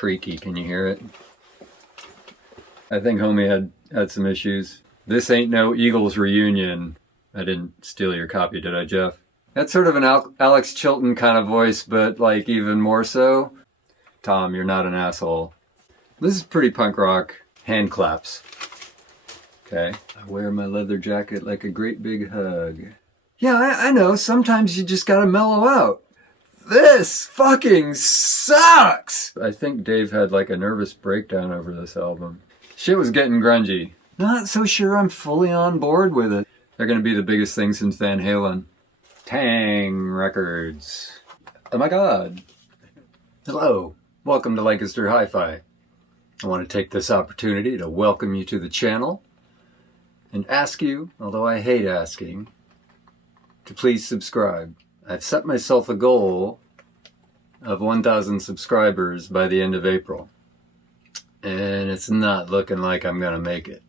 creaky, can you hear it? I think homie had some issues. This ain't no Eagles reunion. I didn't steal your copy, did I, Jeff? That's sort of an Alex Chilton kind of voice, but like even more so. Tom, you're not an asshole. This is pretty punk rock. Hand claps. Okay. I wear my leather jacket like a great big hug. Yeah, I know. Sometimes you just gotta mellow out. This fucking sucks! I think Dave had like a nervous breakdown over this album. Shit was getting grungy. Not so sure I'm fully on board with it. They're gonna be the biggest thing since Van Halen. Tang Records. Oh my god. Hello. Welcome to Lancaster Hi-Fi. I want to take this opportunity to welcome you to the channel and ask you, although I hate asking, to please subscribe. I've set myself a goal of 1,000 subscribers by the end of April. And it's not looking like I'm going to make it.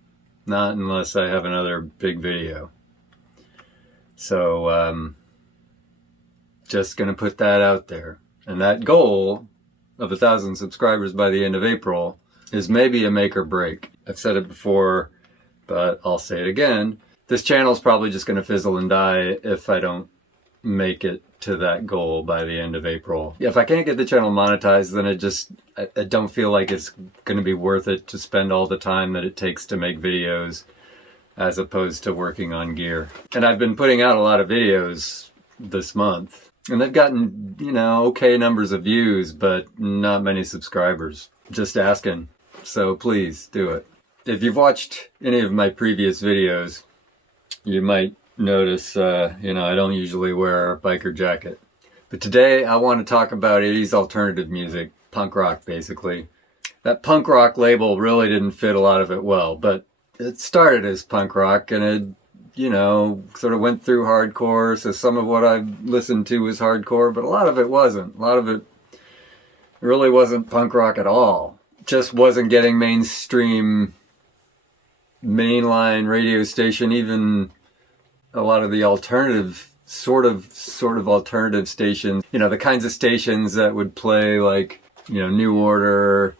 Not unless I have another big video. So, just going to put that out there. And that goal of 1,000 subscribers by the end of April is maybe a make or break. I've said it before, but I'll say it again. This channel is probably just going to fizzle and die if I don't make it to that goal by the end of April. If I can't get the channel monetized, then I don't feel like it's going to be worth it to spend all the time that it takes to make videos as opposed to working on gear. And I've been putting out a lot of videos this month. And they've gotten, okay numbers of views, but not many subscribers. Just asking. So please do it. If you've watched any of my previous videos, you might notice, I don't usually wear a biker jacket. But today I want to talk about 80s alternative music, punk rock basically. That punk rock label really didn't fit a lot of it well, but it started as punk rock and it sort of went through hardcore, so some of what I listened to was hardcore, but a lot of it wasn't. A lot of it really wasn't punk rock at all. Just wasn't getting mainstream, mainline radio station, even a lot of the alternative, sort of alternative stations, the kinds of stations that would play like, New Order,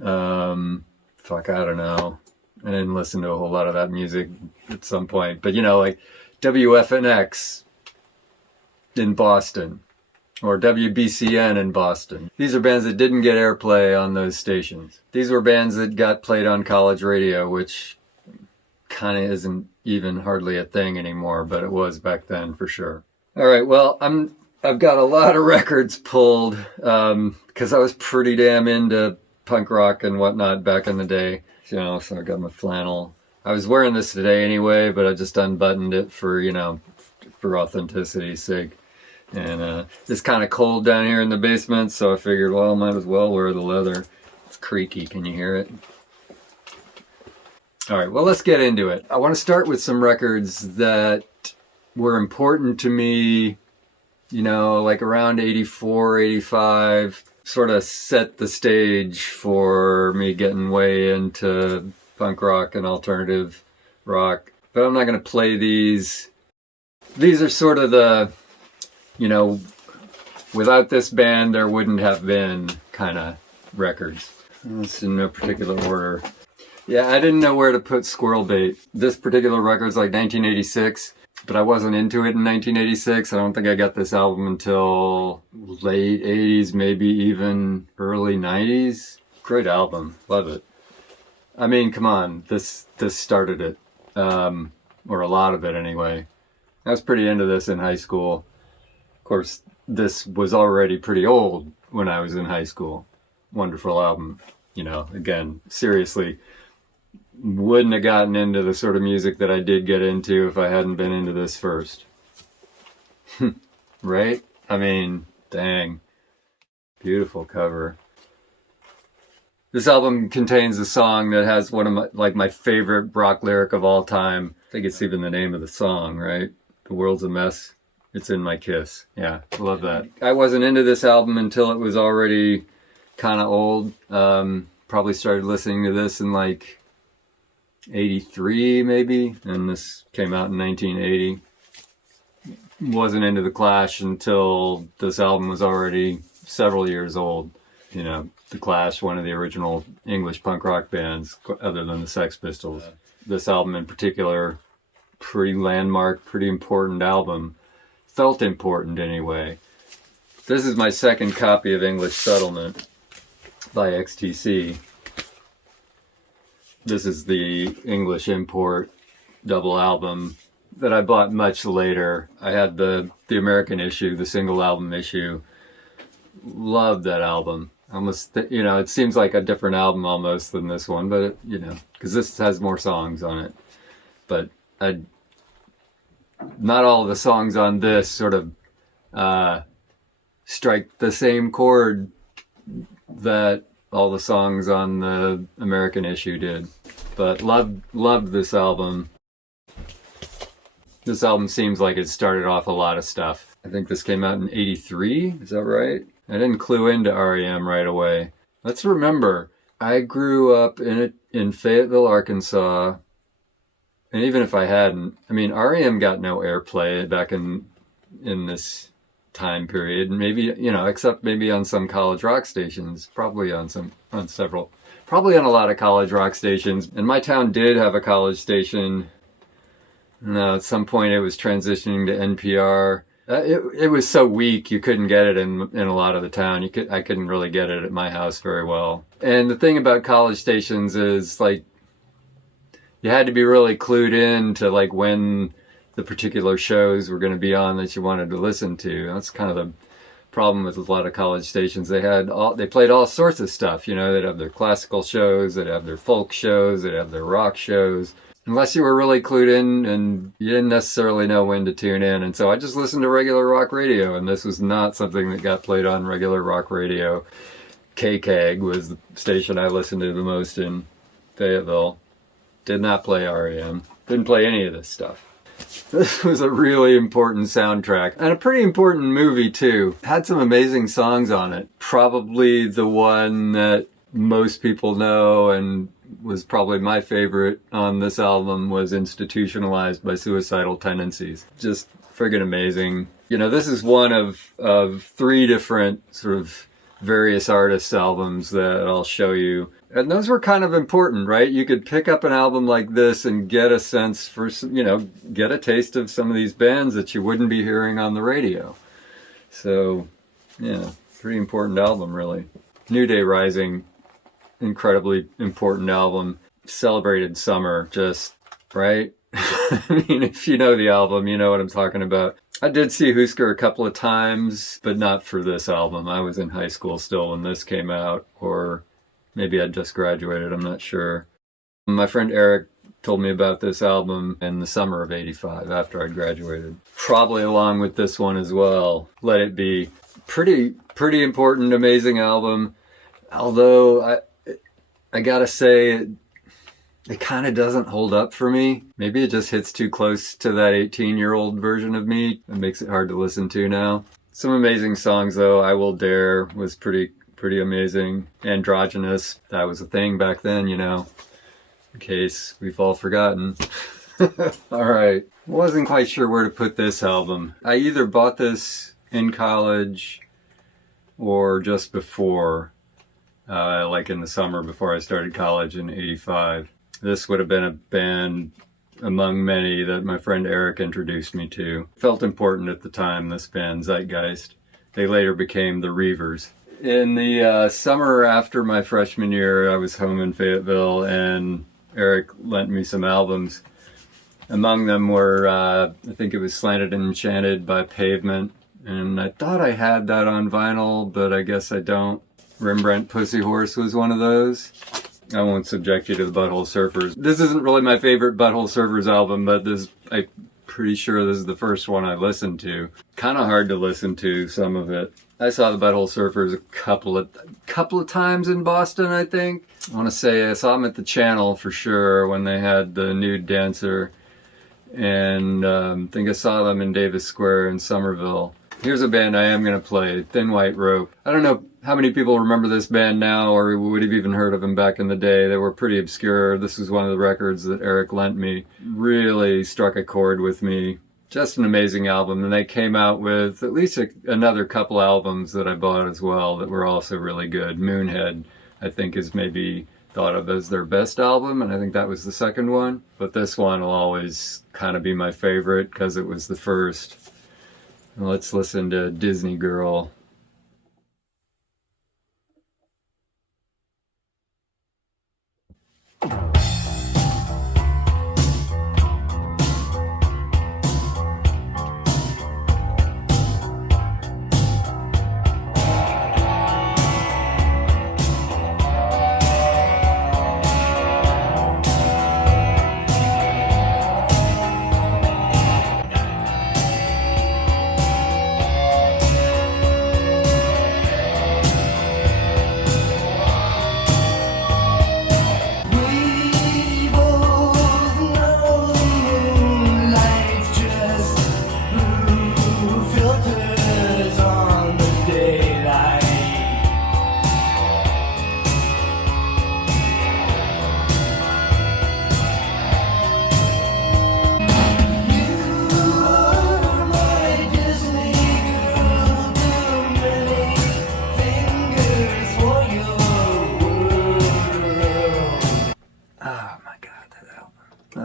I don't know. I didn't listen to a whole lot of that music at some point. But, like WFNX in Boston or WBCN in Boston. These are bands that didn't get airplay on those stations. These were bands that got played on college radio, which kind of isn't even hardly a thing anymore, but it was back then for sure. All right, well, I've got a lot of records pulled because I was pretty damn into punk rock and whatnot back in the day. So I got my flannel. I was wearing this today anyway, but I just unbuttoned it for authenticity's sake. And it's kind of cold down here in the basement, so I figured, well, I might as well wear the leather. It's creaky, can you hear it? All right, well, let's get into it. I want to start with some records that were important to me, like around 84, 85. Sort of set the stage for me getting way into punk rock and alternative rock. But I'm not going to play these. These are sort of the, without this band there wouldn't have been kind of records. It's in no particular order. Yeah, I didn't know where to put Squirrel Bait. This particular record's like 1986. But I wasn't into it in 1986. I don't think I got this album until late 80s, maybe even early 90s. Great album. Love it. I mean, come on. This started it. Or a lot of it anyway. I was pretty into this in high school. Of course, this was already pretty old when I was in high school. Wonderful album. Again, seriously. Wouldn't have gotten into the sort of music that I did get into if I hadn't been into this first. Right? I mean, dang. Beautiful cover. This album contains a song that has one of my favorite rock lyric of all time. I think it's even the name of the song, right? The world's a mess. It's in my kiss. Yeah, love that. I wasn't into this album until it was already kind of old. Probably started listening to this in like 83 maybe, and this came out in 1980. Wasn't into the Clash until this album was already several years old. You know, The Clash, one of the original English punk rock bands, other than the Sex Pistols. This album in particular, pretty landmark, pretty important album. Felt important anyway. This is my second copy of English Settlement by XTC. This is the English import double album that I bought much later. I had the American issue, the single album issue. Loved that album. Almost, you know, it seems like a different album almost than this one, but it, you know, because this has more songs on it. But not all of the songs on this sort of strike the same chord that all the songs on the American issue did. But loved this album. This album seems like it started off a lot of stuff. I think this came out in '83, is that right? I didn't clue into REM right away. Let's remember, I grew up in Fayetteville, Arkansas, and even if I hadn't, I mean, REM got no airplay back in this time period. Maybe, you know, except maybe on some college rock stations, probably on a lot of college rock stations. And my town did have a college station. No, at some point it was transitioning to NPR. It was so weak you couldn't get it in a lot of the town. I couldn't really get it at my house very well. And the thing about college stations is, like, you had to be really clued in to, like, when the particular shows were going to be on that you wanted to listen to. That's kind of the problem with a lot of college stations. They played all sorts of stuff. You know, they'd have their classical shows, they'd have their folk shows, they'd have their rock shows. Unless you were really clued in and you didn't necessarily know when to tune in. And so I just listened to regular rock radio, and this was not something that got played on regular rock radio. KCAG was the station I listened to the most in Fayetteville. Did not play REM. Didn't play any of this stuff. This was a really important soundtrack, and a pretty important movie too. Had some amazing songs on it. Probably the one that most people know and was probably my favorite on this album was Institutionalized by Suicidal Tendencies. Just friggin' amazing. You know, this is one of three different sort of various artists' albums that I'll show you. And those were kind of important, right? You could pick up an album like this and get a sense for, you know, get a taste of some of these bands that you wouldn't be hearing on the radio. So, yeah, pretty important album, really. New Day Rising, incredibly important album. Celebrated Summer, just, right? I mean, if you know the album, you know what I'm talking about. I did see Husker a couple of times, but not for this album. I was in high school still when this came out, or maybe I'd just graduated, I'm not sure. My friend Eric told me about this album in the summer of '85 after I'd graduated. Probably along with this one as well, Let It Be. Pretty important, amazing album. Although I gotta say, it kind of doesn't hold up for me. Maybe it just hits too close to that 18-year-old version of me. It makes it hard to listen to now. Some amazing songs though. I Will Dare was pretty amazing. Androgynous, that was a thing back then, you know, in case we've all forgotten. All right. Wasn't quite sure where to put this album. I either bought this in college or just before, like in the summer before I started college in '85. This would have been a band among many that my friend Eric introduced me to. Felt important at the time, this band, Zeitgeist. They later became the Reavers. In the summer after my freshman year, I was home in Fayetteville, and Eric lent me some albums. Among them were, I think it was Slanted and Enchanted by Pavement, and I thought I had that on vinyl, but I guess I don't. Rembrandt Pussy Horse was one of those. I won't subject you to the Butthole Surfers. This isn't really my favorite Butthole Surfers album, but I'm pretty sure this is the first one I listened to. Kind of hard to listen to, some of it. I saw the Butthole Surfers a couple of times in Boston, I think. I want to say I saw them at the Channel for sure when they had the Nude Dancer. And I think I saw them in Davis Square in Somerville. Here's a band I am going to play, Thin White Rope. I don't know how many people remember this band now or would have even heard of them back in the day. They were pretty obscure. This was one of the records that Eric lent me. Really struck a chord with me. Just an amazing album. And they came out with at least another couple albums that I bought as well that were also really good. Moonhead, I think, is maybe thought of as their best album, and I think that was the second one. But this one will always kind of be my favorite because it was the first. Let's listen to Disney Girl.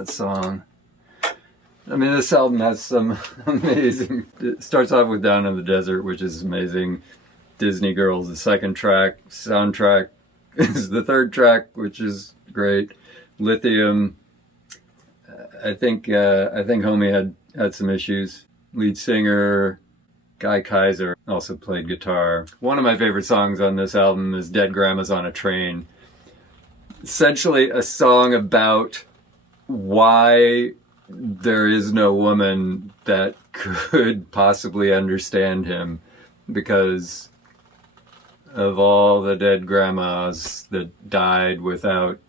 Song. I mean, this album has some amazing... It starts off with Down in the Desert, which is amazing. Disney Girls, the second track. Soundtrack is the third track, which is great. Lithium. I think Homie had some issues. Lead singer Guy Kaiser also played guitar. One of my favorite songs on this album is Dead Grandma's on a Train. Essentially a song about why there is no woman that could possibly understand him because of all the dead grandmas that died without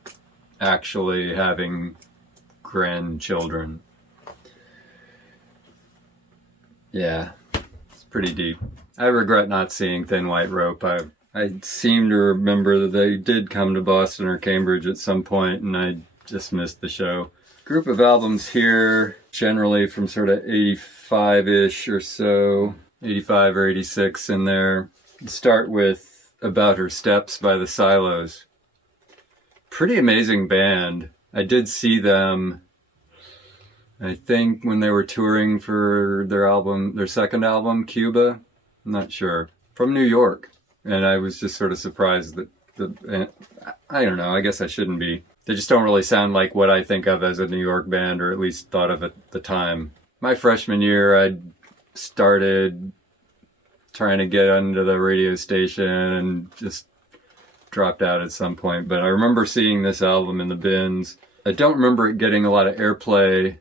actually having grandchildren. Yeah, it's pretty deep. I regret not seeing Thin White Rope. I seem to remember that they did come to Boston or Cambridge at some point, and I just missed the show. Group of albums here, generally from sort of 85-ish or so, 85 or 86 in there. Start with About Her Steps by the Silos. Pretty amazing band. I did see them, I think, when they were touring for their second album, Cuba. I'm not sure. From New York. And I was just sort of surprised that I don't know, I guess I shouldn't be. They just don't really sound like what I think of as a New York band, or at least thought of at the time. My freshman year, I started trying to get onto the radio station and just dropped out at some point. But I remember seeing this album in the bins. I don't remember it getting a lot of airplay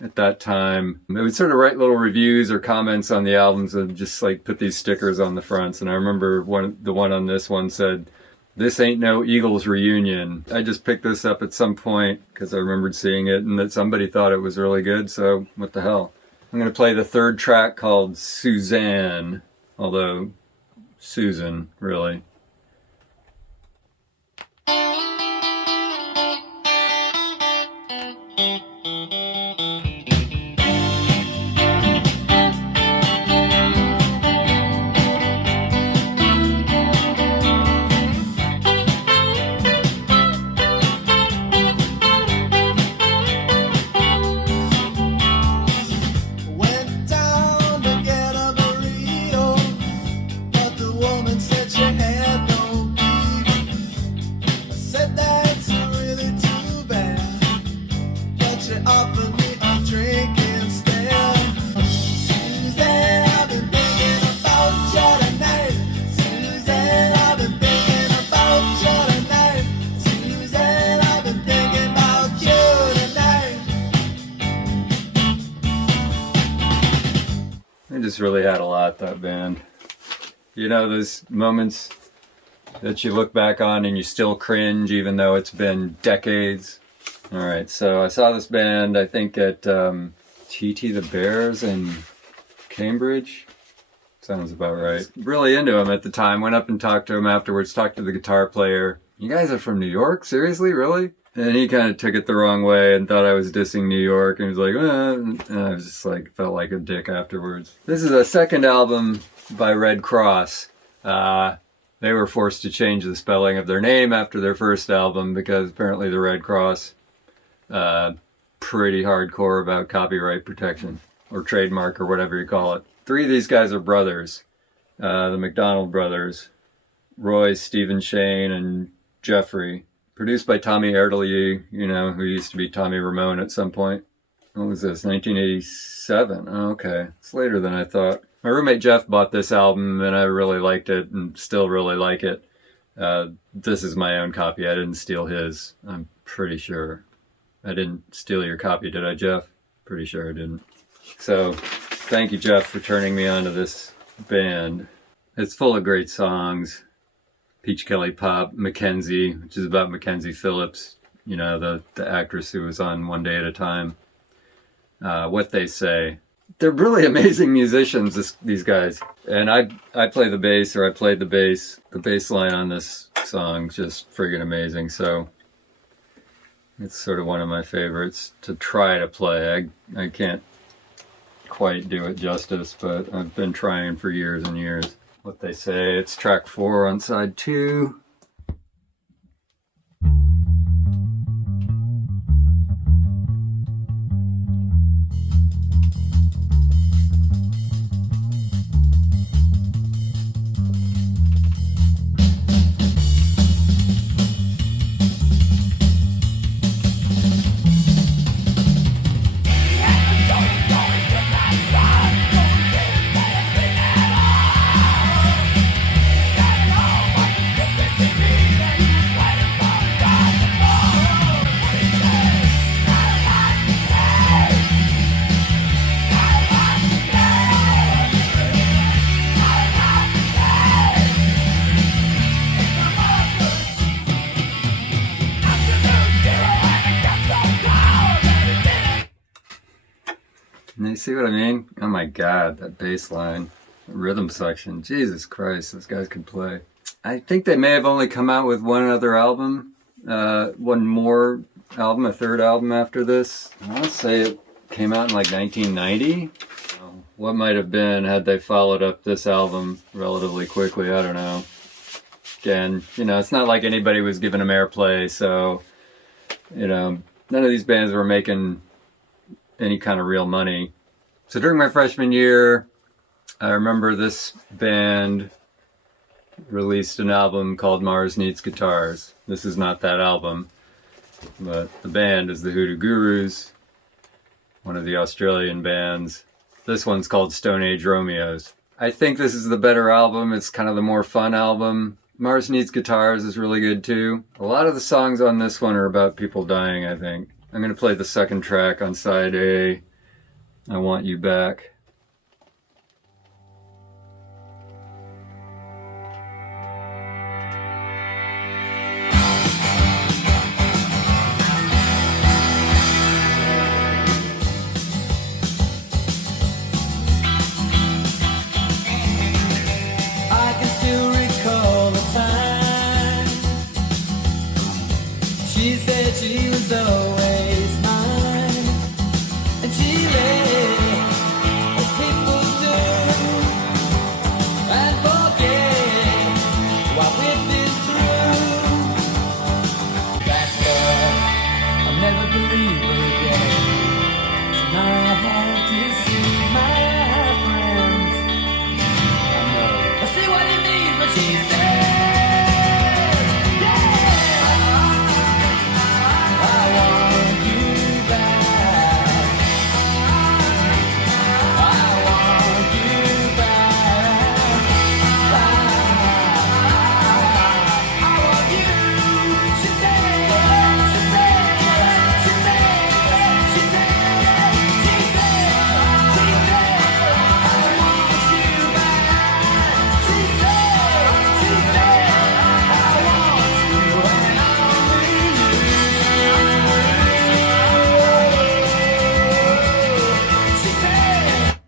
at that time. They would sort of write little reviews or comments on the albums and just like put these stickers on the fronts. And I remember the one on this one said, "This ain't no Eagles reunion." I just picked this up at some point because I remembered seeing it and that somebody thought it was really good, so what the hell. I'm going to play the third track called Suzanne, although Susan, really. Just really had a lot, that band. You know, those moments that you look back on and you still cringe even though it's been decades. Alright, so I saw this band, I think at TT the Bears in Cambridge. Sounds about right. Really into them at the time. Went up and talked to him afterwards, talked to the guitar player. You guys are from New York? Seriously? Really? And he kind of took it the wrong way and thought I was dissing New York, and he was like, and I was just like, felt like a dick afterwards. This is a second album by Red Kross. They were forced to change the spelling of their name after their first album because apparently the Red Kross, pretty hardcore about copyright protection or trademark or whatever you call it. Three of these guys are brothers, the McDonald brothers, Roy, Stephen Shane, and Jeffrey. Produced by Tommy Erdely, you know, who used to be Tommy Ramone at some point. What was this, 1987? Oh, okay, it's later than I thought. My roommate Jeff bought this album, and I really liked it, and still really like it. This is my own copy. I didn't steal his, I'm pretty sure. I didn't steal your copy, did I, Jeff? Pretty sure I didn't. So, thank you, Jeff, for turning me on to this band. It's full of great songs. Peach Kelly Pop, Mackenzie, which is about Mackenzie Phillips, you know, the actress who was on One Day at a Time. What They Say. They're really amazing musicians, these guys. And I play the bass, or I played the bass. The bass line on this song is just friggin' amazing. So it's sort of one of my favorites to try to play. I can't quite do it justice, but I've been trying for years and years. What They Say, it's track 4 on side 2. You see what I mean? Oh my god, that bass line, rhythm section, Jesus Christ, those guys can play. I think they may have only come out with one other album, one more album, a third album after this. I want to say it came out in like 1990. What might have been had they followed up this album relatively quickly, I don't know. Again, you know, it's not like anybody was giving them airplay, so, you know, none of these bands were making any kind of real money. So during my freshman year, I remember this band released an album called Mars Needs Guitars. This is not that album, but the band is the Hoodoo Gurus, one of the Australian bands. This one's called Stone Age Romeos. I think this is the better album. It's kind of the more fun album. Mars Needs Guitars is really good too. A lot of the songs on this one are about people dying, I think. I'm going to play the second track on side A, I Want You Back. I can still recall the time she said she was always mine, and she lay as people do and forget what we've been through. That's why I'll never believe her again. Tonight I have to see my friends. I see what it means when she says, yeah, I want you back. I want you back. I want you. She says, she says, she says, she says, she says, she says, I want you back. She said, I want you and only you. She said.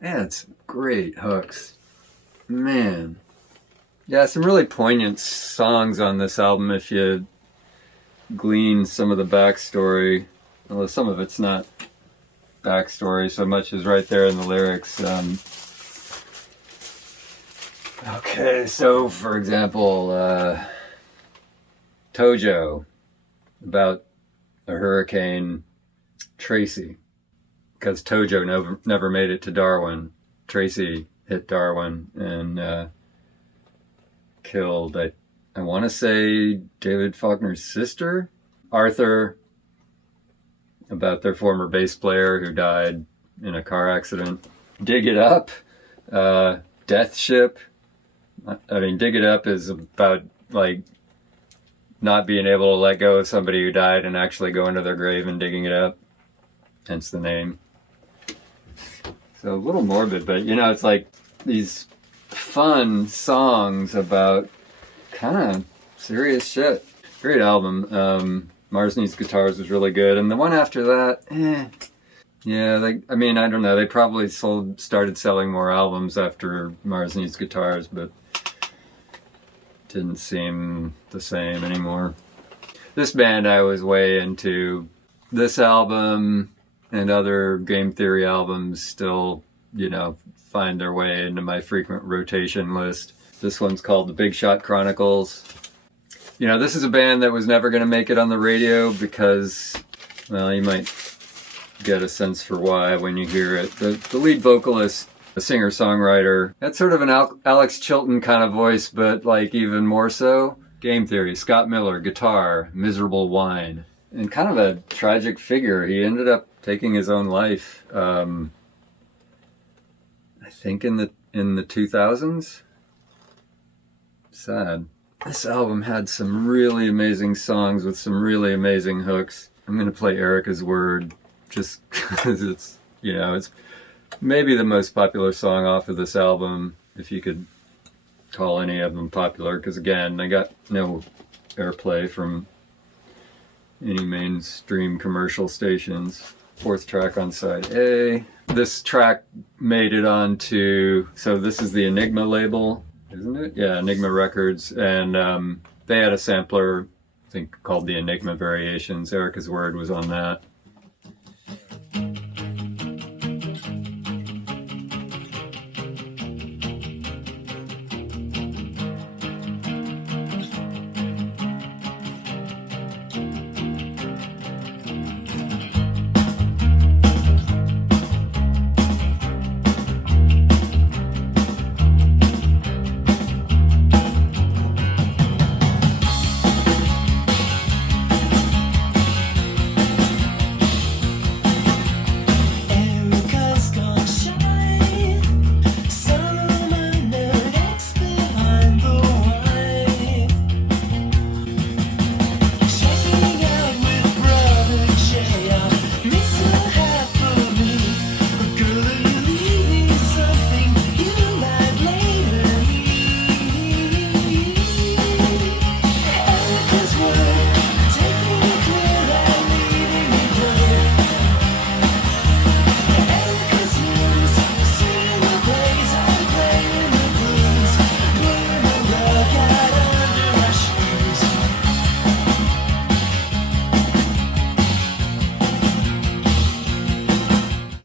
Yeah, it's great hooks. Man. Yeah, some really poignant songs on this album if you glean some of the backstory. Although some of it's not backstory so much as right there in the lyrics. Okay, so for example, Tojo, about a hurricane Tracy, because Tojo never made it to Darwin. Tracy hit Darwin and killed, I want to say, David Faulkner's sister. Arthur, about their former bass player who died in a car accident. Dig It Up, Death Ship. I mean, Dig It Up is about, like, not being able to let go of somebody who died and actually go into their grave and digging it up. Hence the name. So a little morbid, but, you know, it's like these fun songs about kind of serious shit. Great album. Mars Needs Guitars was really good. And the one after that, yeah, I mean, I don't know. They probably started selling more albums after Mars Needs Guitars, but didn't seem the same anymore. This band I was way into. This album and other Game Theory albums still, you know, find their way into my frequent rotation list. This one's called The Big Shot Chronicles. You know, this is a band that was never going to make it on the radio because, well, you might get a sense for why when you hear it. The lead vocalist, a singer-songwriter, that's sort of an Alex Chilton kind of voice, but like even more so. Game Theory, Scott Miller, guitar, Miserable Wine. And kind of a tragic figure. He ended up taking his own life, I think in the 2000s. Sad. This album had some really amazing songs with some really amazing hooks. I'm going to play Erica's Word just because it's, you know, it's maybe the most popular song off of this album, if you could call any of them popular, because again, they got no airplay from any mainstream commercial stations. Fourth track on side A. This track made it onto, so this is the Enigma label, isn't it? Yeah, Enigma Records, and they had a sampler, I think, called the Enigma Variations. Erica's Word was on that.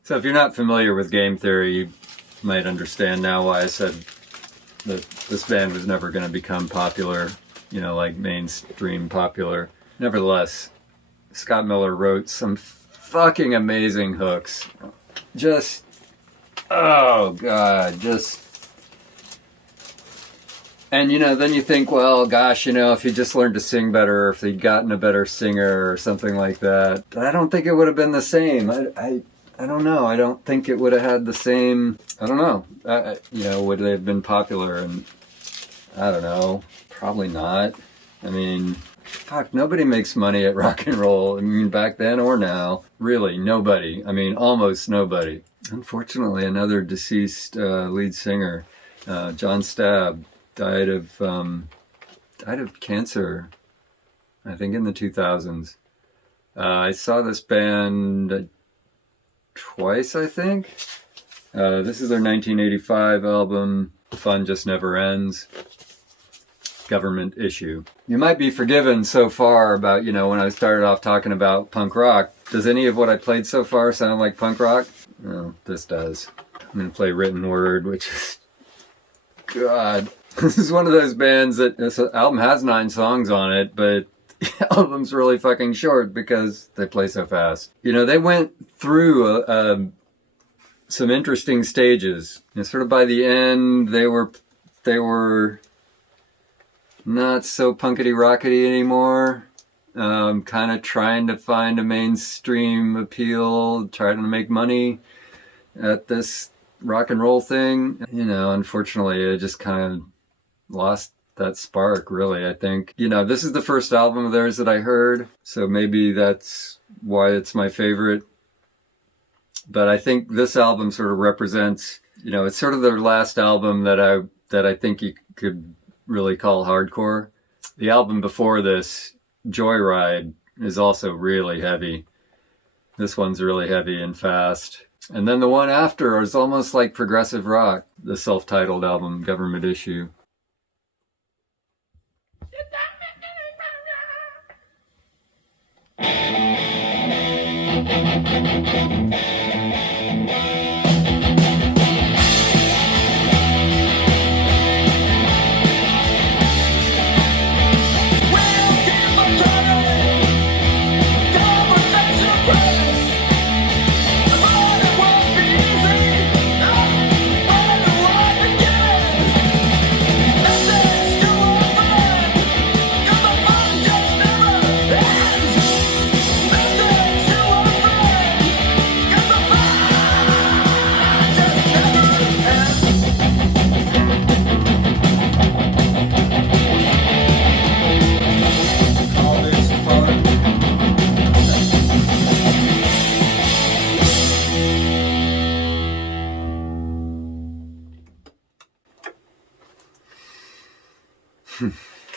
So if you're not familiar with Game Theory, you might understand now why I said that this band was never going to become popular, you know, like mainstream popular. Nevertheless, Scott Miller wrote some fucking amazing hooks. Just, oh God, just... And, you know, then you think, well, gosh, you know, if he just learned to sing better, or if he'd gotten a better singer or something like that. But I don't think it would have been the same. I don't know. I don't think it would have had the same, I don't know. You know, would they have been popular? And I don't know. Probably not. I mean, fuck, nobody makes money at rock and roll. I mean, back then or now. Really, nobody. I mean, almost nobody. Unfortunately, another deceased lead singer, John Stabb, died of cancer, I think in the 2000s. I saw this band twice, I think. This is their 1985 album, Fun Just Never Ends. government issue. You might be forgiven so far about, when I started off talking about punk rock. Does any of what I played so far sound like punk rock? No, this does. I'm going to play Written Word, which is... God. This is one of those bands that this album has 9 songs on it, but the album's really fucking short because they play so fast. They went through some interesting stages. Sort of by the end, they were not so punkety rockety anymore. Kind of trying to find a mainstream appeal, trying to make money at this rock and roll thing. Unfortunately, it just kind of lost that spark, really, I think. This is the first album of theirs that I heard, so maybe that's why it's my favorite. But I think this album sort of represents, it's sort of their last album that I think you could really call hardcore. The album before this, Joyride, is also really heavy. This one's really heavy and fast. And then the one after is almost like progressive rock, the self-titled album, Government Issue.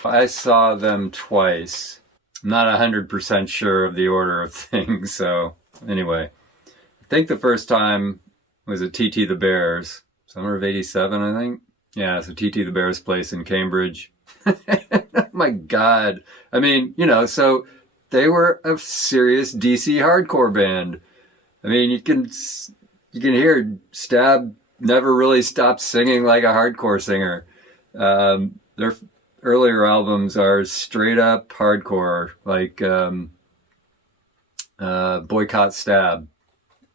I saw them twice. I'm not 100% sure of the order of things, so anyway. I think the first time was at TT the Bears, summer of 87, I think. Yeah, so TT the Bears place in Cambridge. Oh my God. I mean, so they were a serious DC hardcore band. I mean, you can hear Stab never really stopped singing like a hardcore singer. Their earlier albums are straight up hardcore, like Boycott Stab,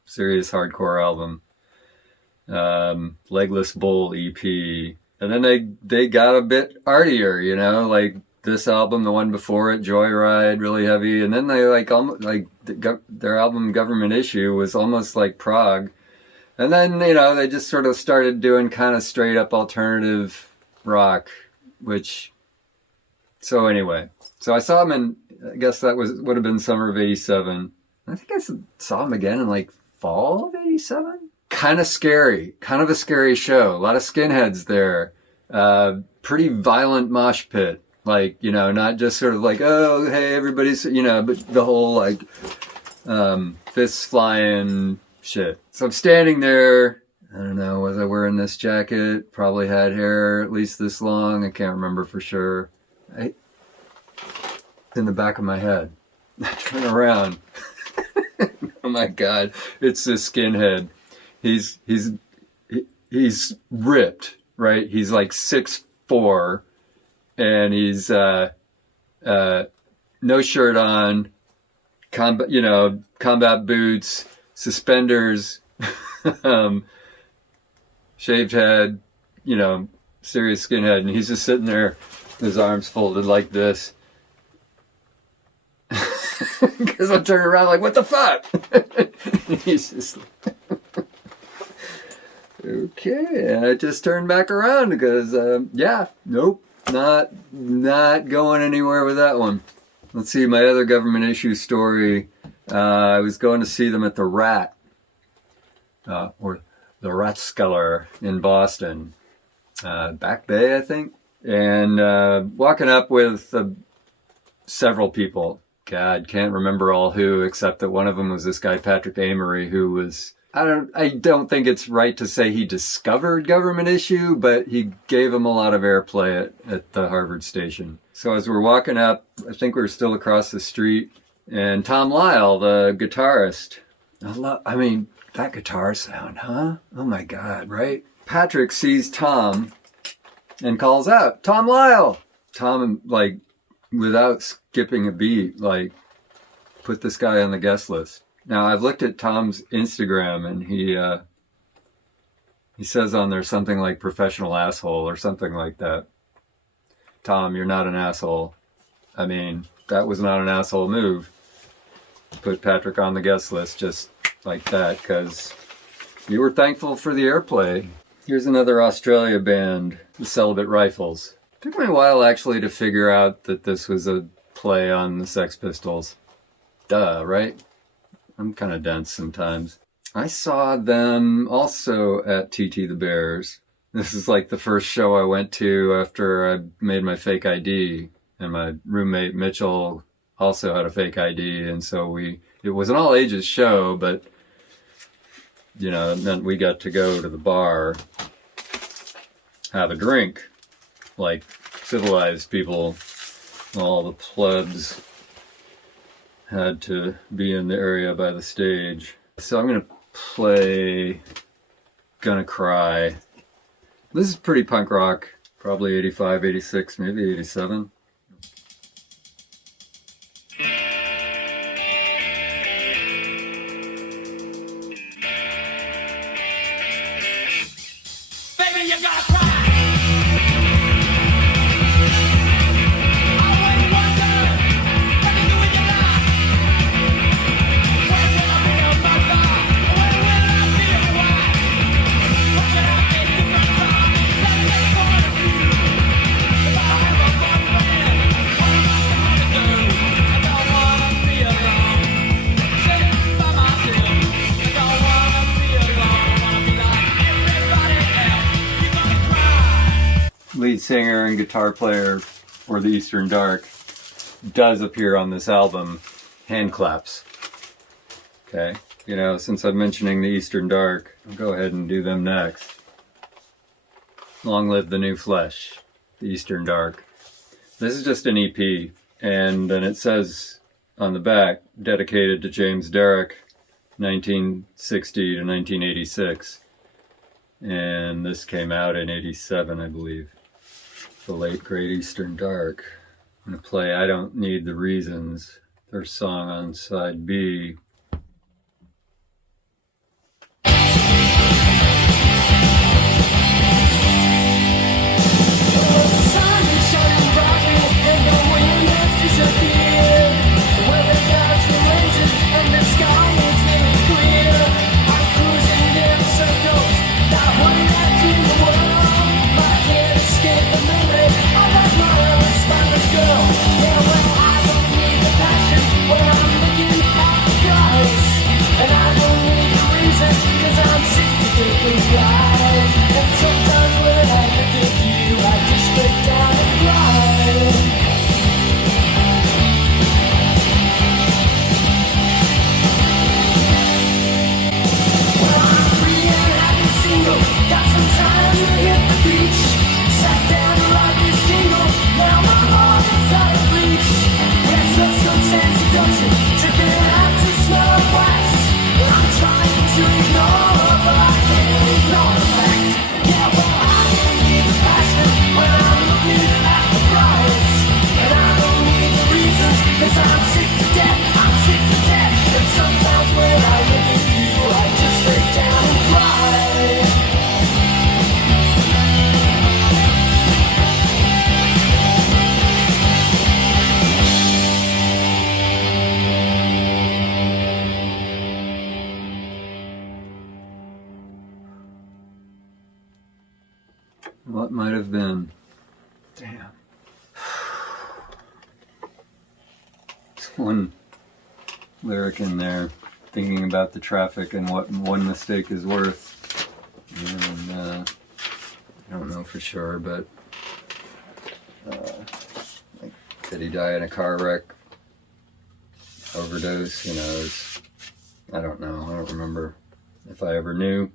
serious hardcore album. Legless Bull EP. And then they got a bit artier, like this album, the one before it, Joyride, really heavy. And then they their album Government Issue was almost like prog. And then, they just sort of started doing kind of straight up alternative rock, so anyway, so I saw him in, I guess that would have been summer of 87. I think I saw him again in fall of 87. Kind of scary, kind of a scary show. A lot of skinheads there. Pretty violent mosh pit. Not just sort of oh, hey, everybody's, but the whole fists flying shit. So I'm standing there. I don't know, was I wearing this jacket? Probably had hair at least this long. I can't remember for sure. In the back of my head. I turn around. Oh my God. It's this skinhead. He's ripped, right? He's 6'4", and he's no shirt on, combat boots, suspenders, shaved head, serious skinhead, and he's just sitting there, his arms folded like this. Because I'm turning around what the fuck? He's just okay, and I just turned back around because, nope, not going anywhere with that one. Let's see, my other Government Issue story. I was going to see them at the Rat, or the Ratskeller in Boston, Back Bay, I think. And walking up with several people. God, can't remember all who, except that one of them was this guy, Patrick Amory, who was I don't think it's right to say he discovered government issue, but he gave him a lot of airplay at the Harvard station. So as we're walking up, I think we were still across the street, and Tom Lyle, the guitarist, I mean, that guitar sound, huh? Oh my God, right? Patrick sees Tom and calls out, Tom Lyle! Tom, like, without skipping a beat, like, put this guy on the guest list. Now, I've looked at Tom's Instagram, and he says on there something like professional asshole or something like that. Tom, you're not an asshole. I mean, that was not an asshole move. Put Patrick on the guest list just like that, because you were thankful for the airplay. Here's another Australia band, the Celibate Rifles. Took me a while actually to figure out that this was a play on the Sex Pistols. Duh, right? I'm kind of dense sometimes. I saw them also at TT the Bears. This is like the first show I went to after I made my fake ID. And my roommate Mitchell also had a fake ID. And so it was an all ages show, but, you know, it meant we got to go to the bar, have a drink, like civilized people. All the plebs had to be in the area by the stage. So I'm gonna play Gonna Cry. This is pretty punk rock, probably 85, 86, maybe 87. Baby, you gotta cry. Lead singer and guitar player for the Eastern Dark does appear on this album. Hand claps. Okay, you know, since I'm mentioning the Eastern Dark, I'll go ahead and do them next. Long live the new flesh, the Eastern Dark. This is just an EP, and then it says on the back, dedicated to James Derrick, 1960 to 1986. And this came out in 87, I believe. The late great Eastern Dark. I'm going to play I Don't Need the Reasons, their song on side B. What might have been? Damn. There's one lyric in there, thinking about the traffic and what one mistake is worth. And I don't know for sure, but like, did he die in a car wreck? Overdose? Who knows? I don't know. I don't remember. if I ever knew.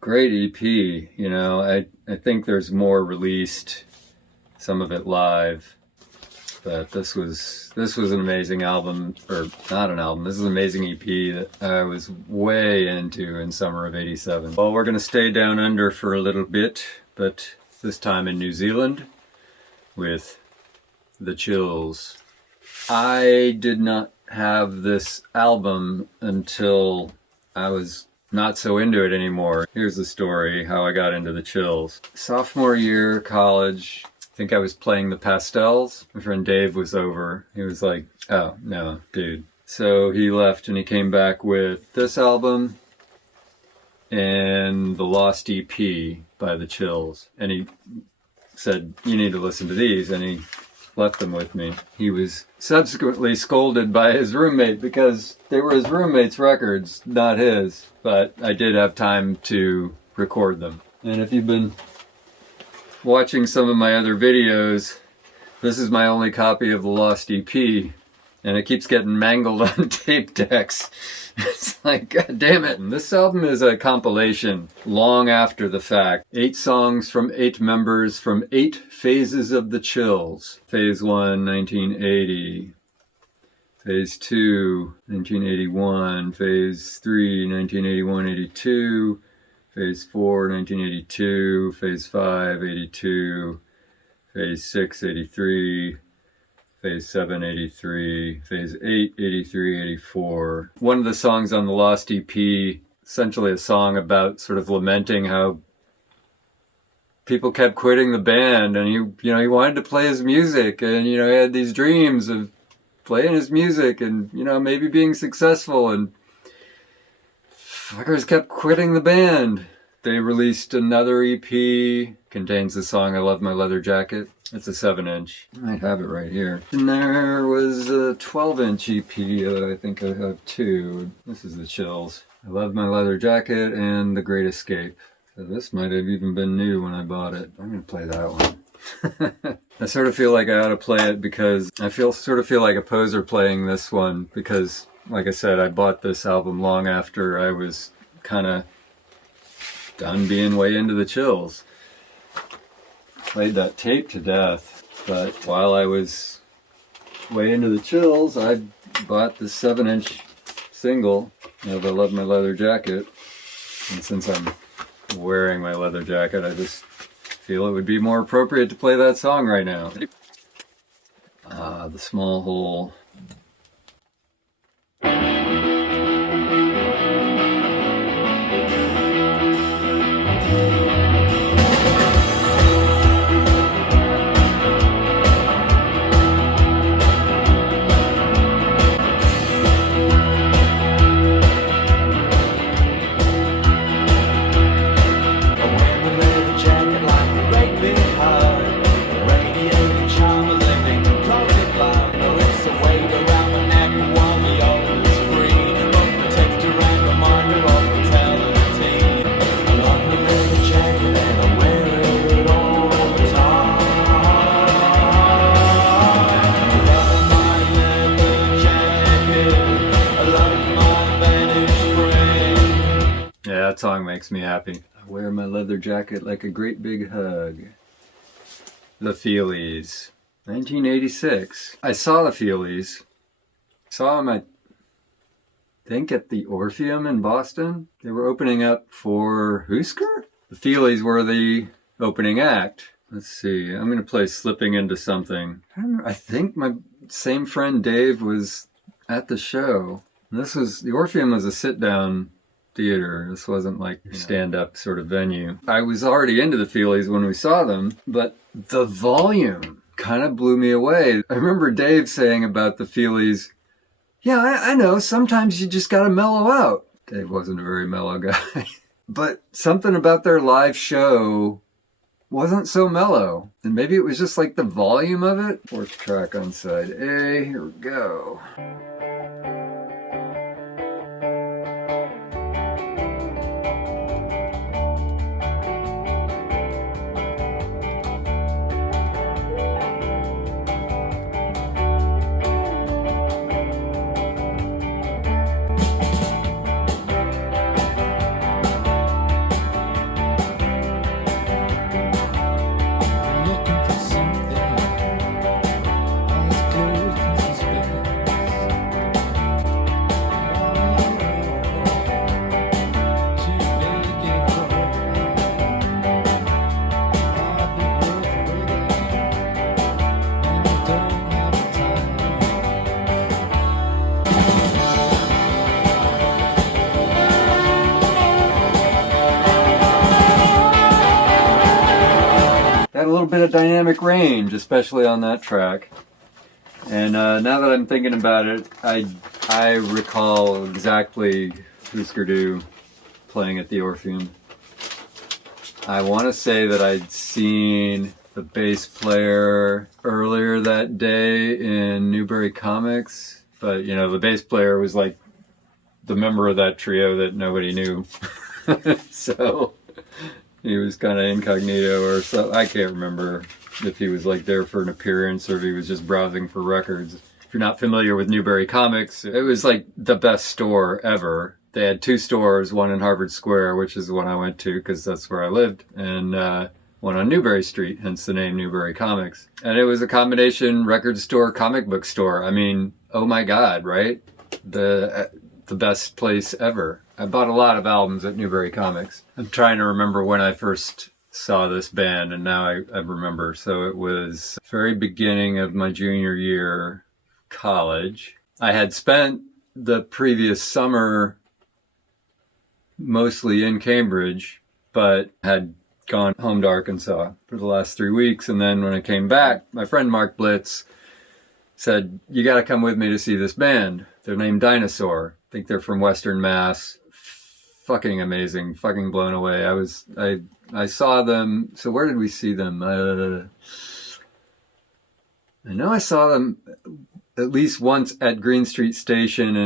Great EP, you know. I think there's more released, some of it live, but this was an amazing album, or not an album, this is an amazing EP that I was way into in summer of '87. Well, we're gonna stay down under for a little bit, but this time in New Zealand with The Chills. I did not have this album until I was not so into it anymore. Here's the story, how I got into The Chills. Sophomore year, college, I think I was playing the Pastels. My friend Dave was over. He was like, oh, no, dude. So he left and he came back with this album and the Lost EP by The Chills. And he said, you need to listen to these. And he left them with me. He was subsequently scolded by his roommate because they were his roommate's records, not his. But I did have time to record them. And if you've been watching some of my other videos, this is my only copy of the Lost EP, and it keeps getting mangled on tape decks. It's like, god damn it. And this album is a compilation long after the fact. 8 songs from 8 members from 8 phases of The Chills. Phase 1, 1980. Phase 2, 1981. Phase 3, 1981-82. Phase 4, 1982. Phase 5, 82. Phase 6, 83. Phase 7, 83. Phase 8, 83, 84. One of the songs on the Lost EP, essentially a song about sort of lamenting how people kept quitting the band, and he wanted to play his music, and he had these dreams of playing his music and maybe being successful, and fuckers kept quitting the band. They released another EP, contains the song I Love My Leather Jacket. It's a 7-inch. I might have it right here. And there was a 12-inch EP that I think I have too. This is The Chills. I Love My Leather Jacket and The Great Escape. So this might have even been new when I bought it. I'm going to play that one. I sort of feel like I ought to play it because I sort of feel like a poser playing this one because, like I said, I bought this album long after I was kind of done being way into The Chills. Played that tape to death, but while I was way into The Chills, I bought this 7-inch single of I Love My Leather Jacket, and since I'm wearing my leather jacket, I just feel it would be more appropriate to play that song right now. The Small Hole. That song makes me happy. I wear my leather jacket like a great big hug. The Feelies. 1986. I saw the Feelies. Saw them, I think, at the Orpheum in Boston. They were opening up for Husker? The Feelies were the opening act. Let's see. I'm going to play Slipping Into Something. I think my same friend Dave was at the show. The Orpheum was a sit-down theater. This wasn't like a stand-up sort of venue. I was already into the Feelies when we saw them, but the volume kind of blew me away. I remember Dave saying about the Feelies, yeah, I know, sometimes you just gotta mellow out. Dave wasn't a very mellow guy. But something about their live show wasn't so mellow. And maybe it was just like the volume of it. 4th track on side A, here we go. little bit of dynamic range, especially on that track. And now that I'm thinking about it, I recall exactly Husker Du playing at the Orpheum. I want to say that I'd seen the bass player earlier that day in Newbury Comics, but you know, the bass player was like the member of that trio that nobody knew. So he was kind of incognito or so. I can't remember if he was like there for an appearance or if he was just browsing for records. If you're not familiar with Newbury Comics, it was like the best store ever. They had 2 stores, one in Harvard Square, which is the one I went to because that's where I lived, and one on Newbury Street, hence the name Newbury Comics. And it was a combination record store, comic book store. I mean, oh my God, right? The best place ever. I bought a lot of albums at Newbury Comics. I'm trying to remember when I first saw this band, and now I remember. So it was very beginning of my junior year college. I had spent the previous summer mostly in Cambridge, but had gone home to Arkansas for the last 3 weeks. And then when I came back, my friend Mark Blitz said, "You got to come with me to see this band. They're named Dinosaur. I think they're from Western Mass." Fucking amazing. Fucking blown away. I saw them. So where did we see them? I know I saw them at least once at Green Street Station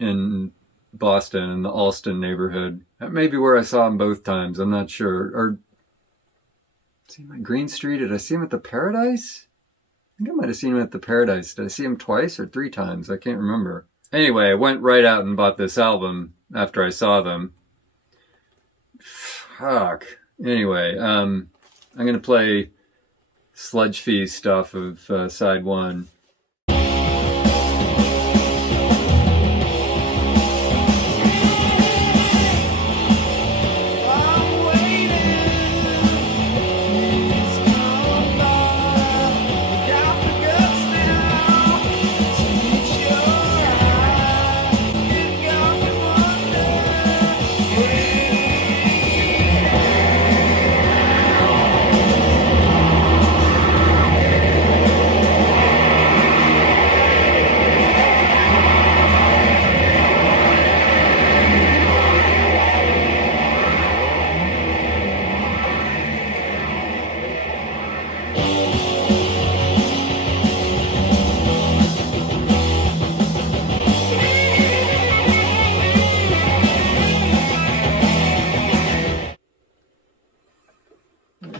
in Boston, in the Allston neighborhood. That may be where I saw them both times. I'm not sure. Or see him at Green Street? Did I see him at the Paradise? I think I might have seen him at the Paradise. Did I see him twice or 3 times? I can't remember. Anyway, I went right out and bought this album after I saw them. Fuck. Anyway, I'm going to play Sludge Feast stuff of side 1.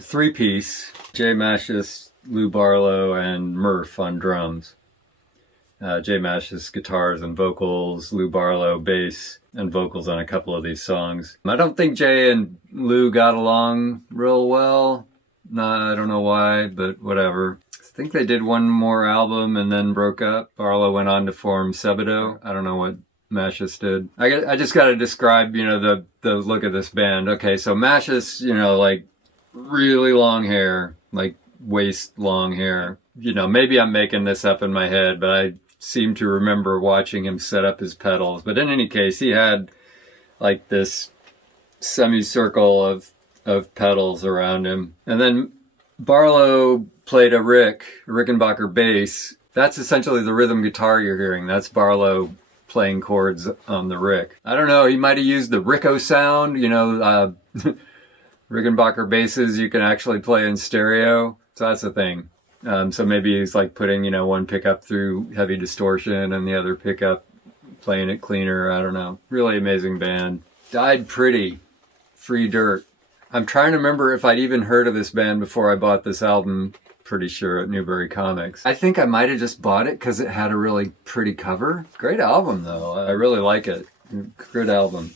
Three-piece, Jay Mashis, Lou Barlow, and Murph on drums. Jay Mashis guitars and vocals, Lou Barlow bass and vocals on a couple of these songs. I don't think Jay and Lou got along real well. I don't know why, but whatever. I think they did one more album and then broke up. Barlow went on to form Sebadoh. I don't know what Mashis did. I just got to describe, you know, the look of this band. Okay, so Mashis, you know, like really long hair, like waist long hair. You know, maybe I'm making this up in my head, but I seem to remember watching him set up his pedals. But in any case, he had like this semicircle of pedals around him. And then Barlow played a Rickenbacker bass. That's essentially the rhythm guitar you're hearing. That's Barlow playing chords on the Rick. I don't know, he might have used the Ricko sound, you know, Rickenbacker basses you can actually play in stereo. So that's the thing. So maybe he's like putting, you know, one pickup through heavy distortion and the other pickup playing it cleaner. I don't know. Really amazing band. Died pretty. Free Dirt. I'm trying to remember if I'd even heard of this band before I bought this album. Pretty sure at Newbury Comics. I think I might have just bought it because it had a really pretty cover. Great album though. I really like it. Good album.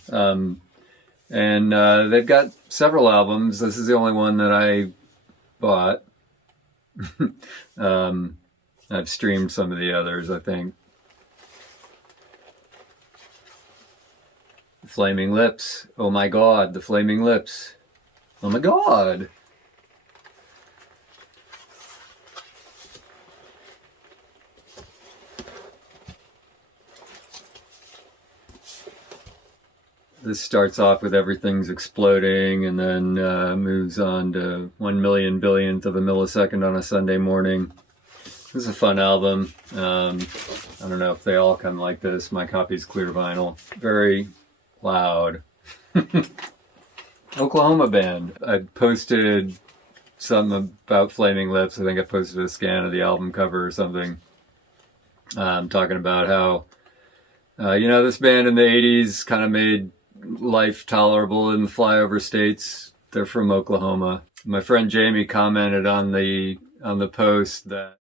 And they've got several albums. This is the only one that I bought. I've streamed some of the others, I think. Flaming Lips. Oh my God, the Flaming Lips. Oh my God. This starts off with everything's exploding and then moves on to 1 million billionth of a millisecond on a Sunday morning. This is a fun album. I don't know if they all come like this. My copy's clear vinyl. Very loud. Oklahoma band. I posted something about Flaming Lips. I think I posted a scan of the album cover or something. Talking about how, this band in the 80s kind of made life tolerable in the flyover states. They're from Oklahoma. My friend Jamie commented on the post that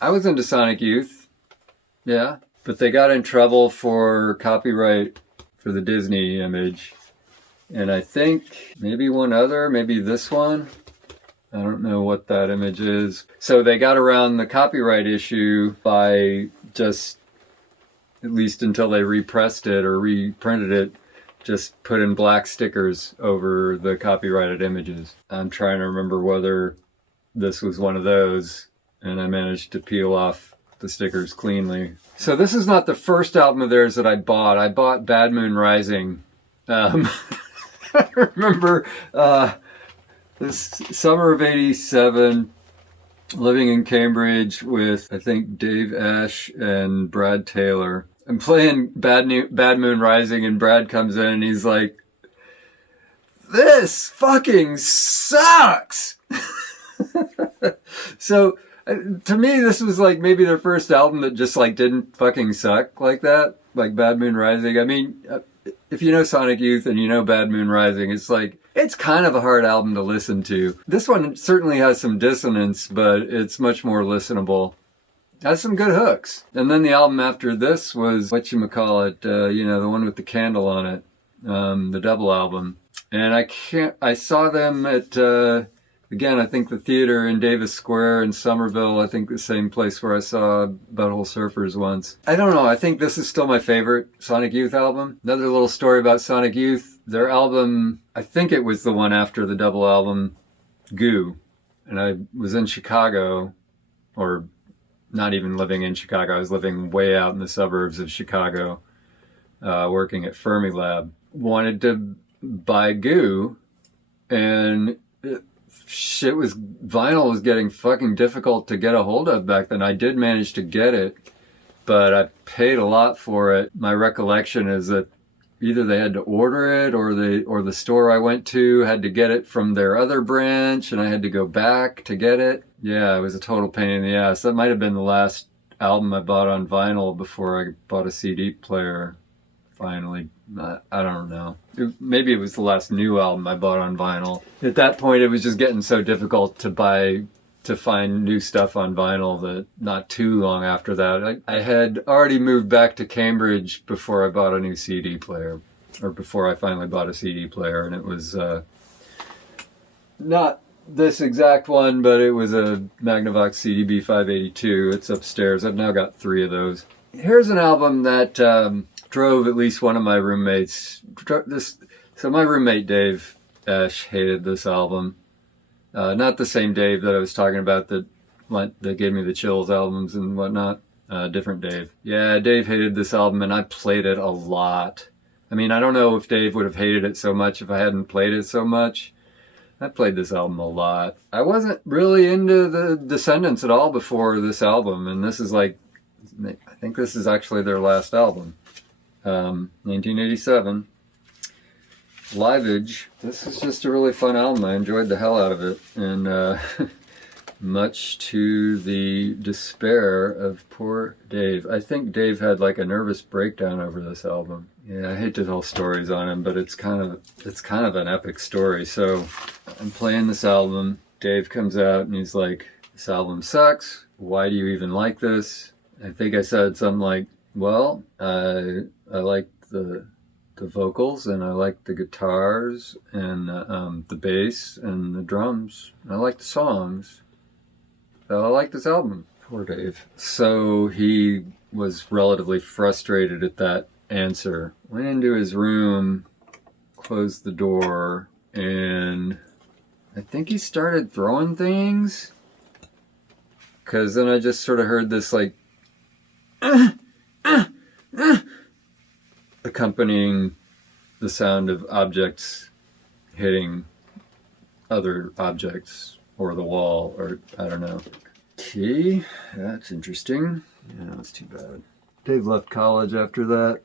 I was into Sonic Youth, yeah, but they got in trouble for copyright for the Disney image. And I think maybe one other, maybe this one. I don't know what that image is. So they got around the copyright issue by just, at least until they repressed it or reprinted it, just put in black stickers over the copyrighted images. I'm trying to remember whether this was one of those, and I managed to peel off the stickers cleanly. So this is not the first album of theirs that I bought. I bought Bad Moon Rising. I remember this summer of '87, living in Cambridge with, I think, Dave Ash and Brad Taylor. I'm playing Bad Moon Rising, and Brad comes in and he's like, "This fucking sucks!" So, to me, this was like maybe their first album that just like didn't fucking suck like that, like Bad Moon Rising. I mean, if you know Sonic Youth and you know Bad Moon Rising, it's like, it's kind of a hard album to listen to. This one certainly has some dissonance, but it's much more listenable. Has some good hooks. And then the album after this was, whatchamacallit, the one with the candle on it, the double album. And I saw them at, again, I think the theater in Davis Square in Somerville, I think the same place where I saw Butthole Surfers once. I don't know, I think this is still my favorite Sonic Youth album. Another little story about Sonic Youth, their album, I think it was the one after the double album, Goo. And I was in Chicago, or not even living in Chicago, I was living way out in the suburbs of Chicago, working at Fermilab. Wanted to buy Goo, and vinyl was getting fucking difficult to get a hold of back then. I did manage to get it, but I paid a lot for it. My recollection is that either they had to order it or the store I went to had to get it from their other branch, and I had to go back to get it. Yeah, it was a total pain in the ass. That might have been the last album I bought on vinyl before I bought a CD player. Finally, I don't know. Maybe it was the last new album I bought on vinyl. At that point, it was just getting so difficult to find new stuff on vinyl that not too long after that, I had already moved back to Cambridge before I bought a new CD player, or before I finally bought a CD player, and it was not this exact one, but it was a Magnavox CDB 582. It's upstairs. I've now got 3 of those. Here's an album that drove at least one of my roommates. So my roommate Dave Ash hated this album. Not the same Dave that I was talking about that gave me the Chills albums and whatnot. Different Dave. Yeah, Dave hated this album, and I played it a lot. I mean, I don't know if Dave would have hated it so much if I hadn't played it so much. I played this album a lot. I wasn't really into the Descendants at all before this album, and this is like, I think this is actually their last album. 1987. Liveage. This is just a really fun album. I enjoyed the hell out of it, and much to the despair of poor Dave. I think Dave had like a nervous breakdown over this album. Yeah, I hate to tell stories on him, but it's kind of an epic story. So I'm playing this album. Dave comes out and he's like, this album sucks. Why do you even like this? I think I said something like, well, I like the vocals, and I like the guitars, and the bass, and the drums. I like the songs. So I like this album. Poor Dave. So he was relatively frustrated at that answer. Went into his room, closed the door, and I think he started throwing things. Because then I just sort of heard this like accompanying the sound of objects hitting other objects or the wall, or I don't know. Okay, that's interesting. Yeah, that's too bad. Dave left college after that.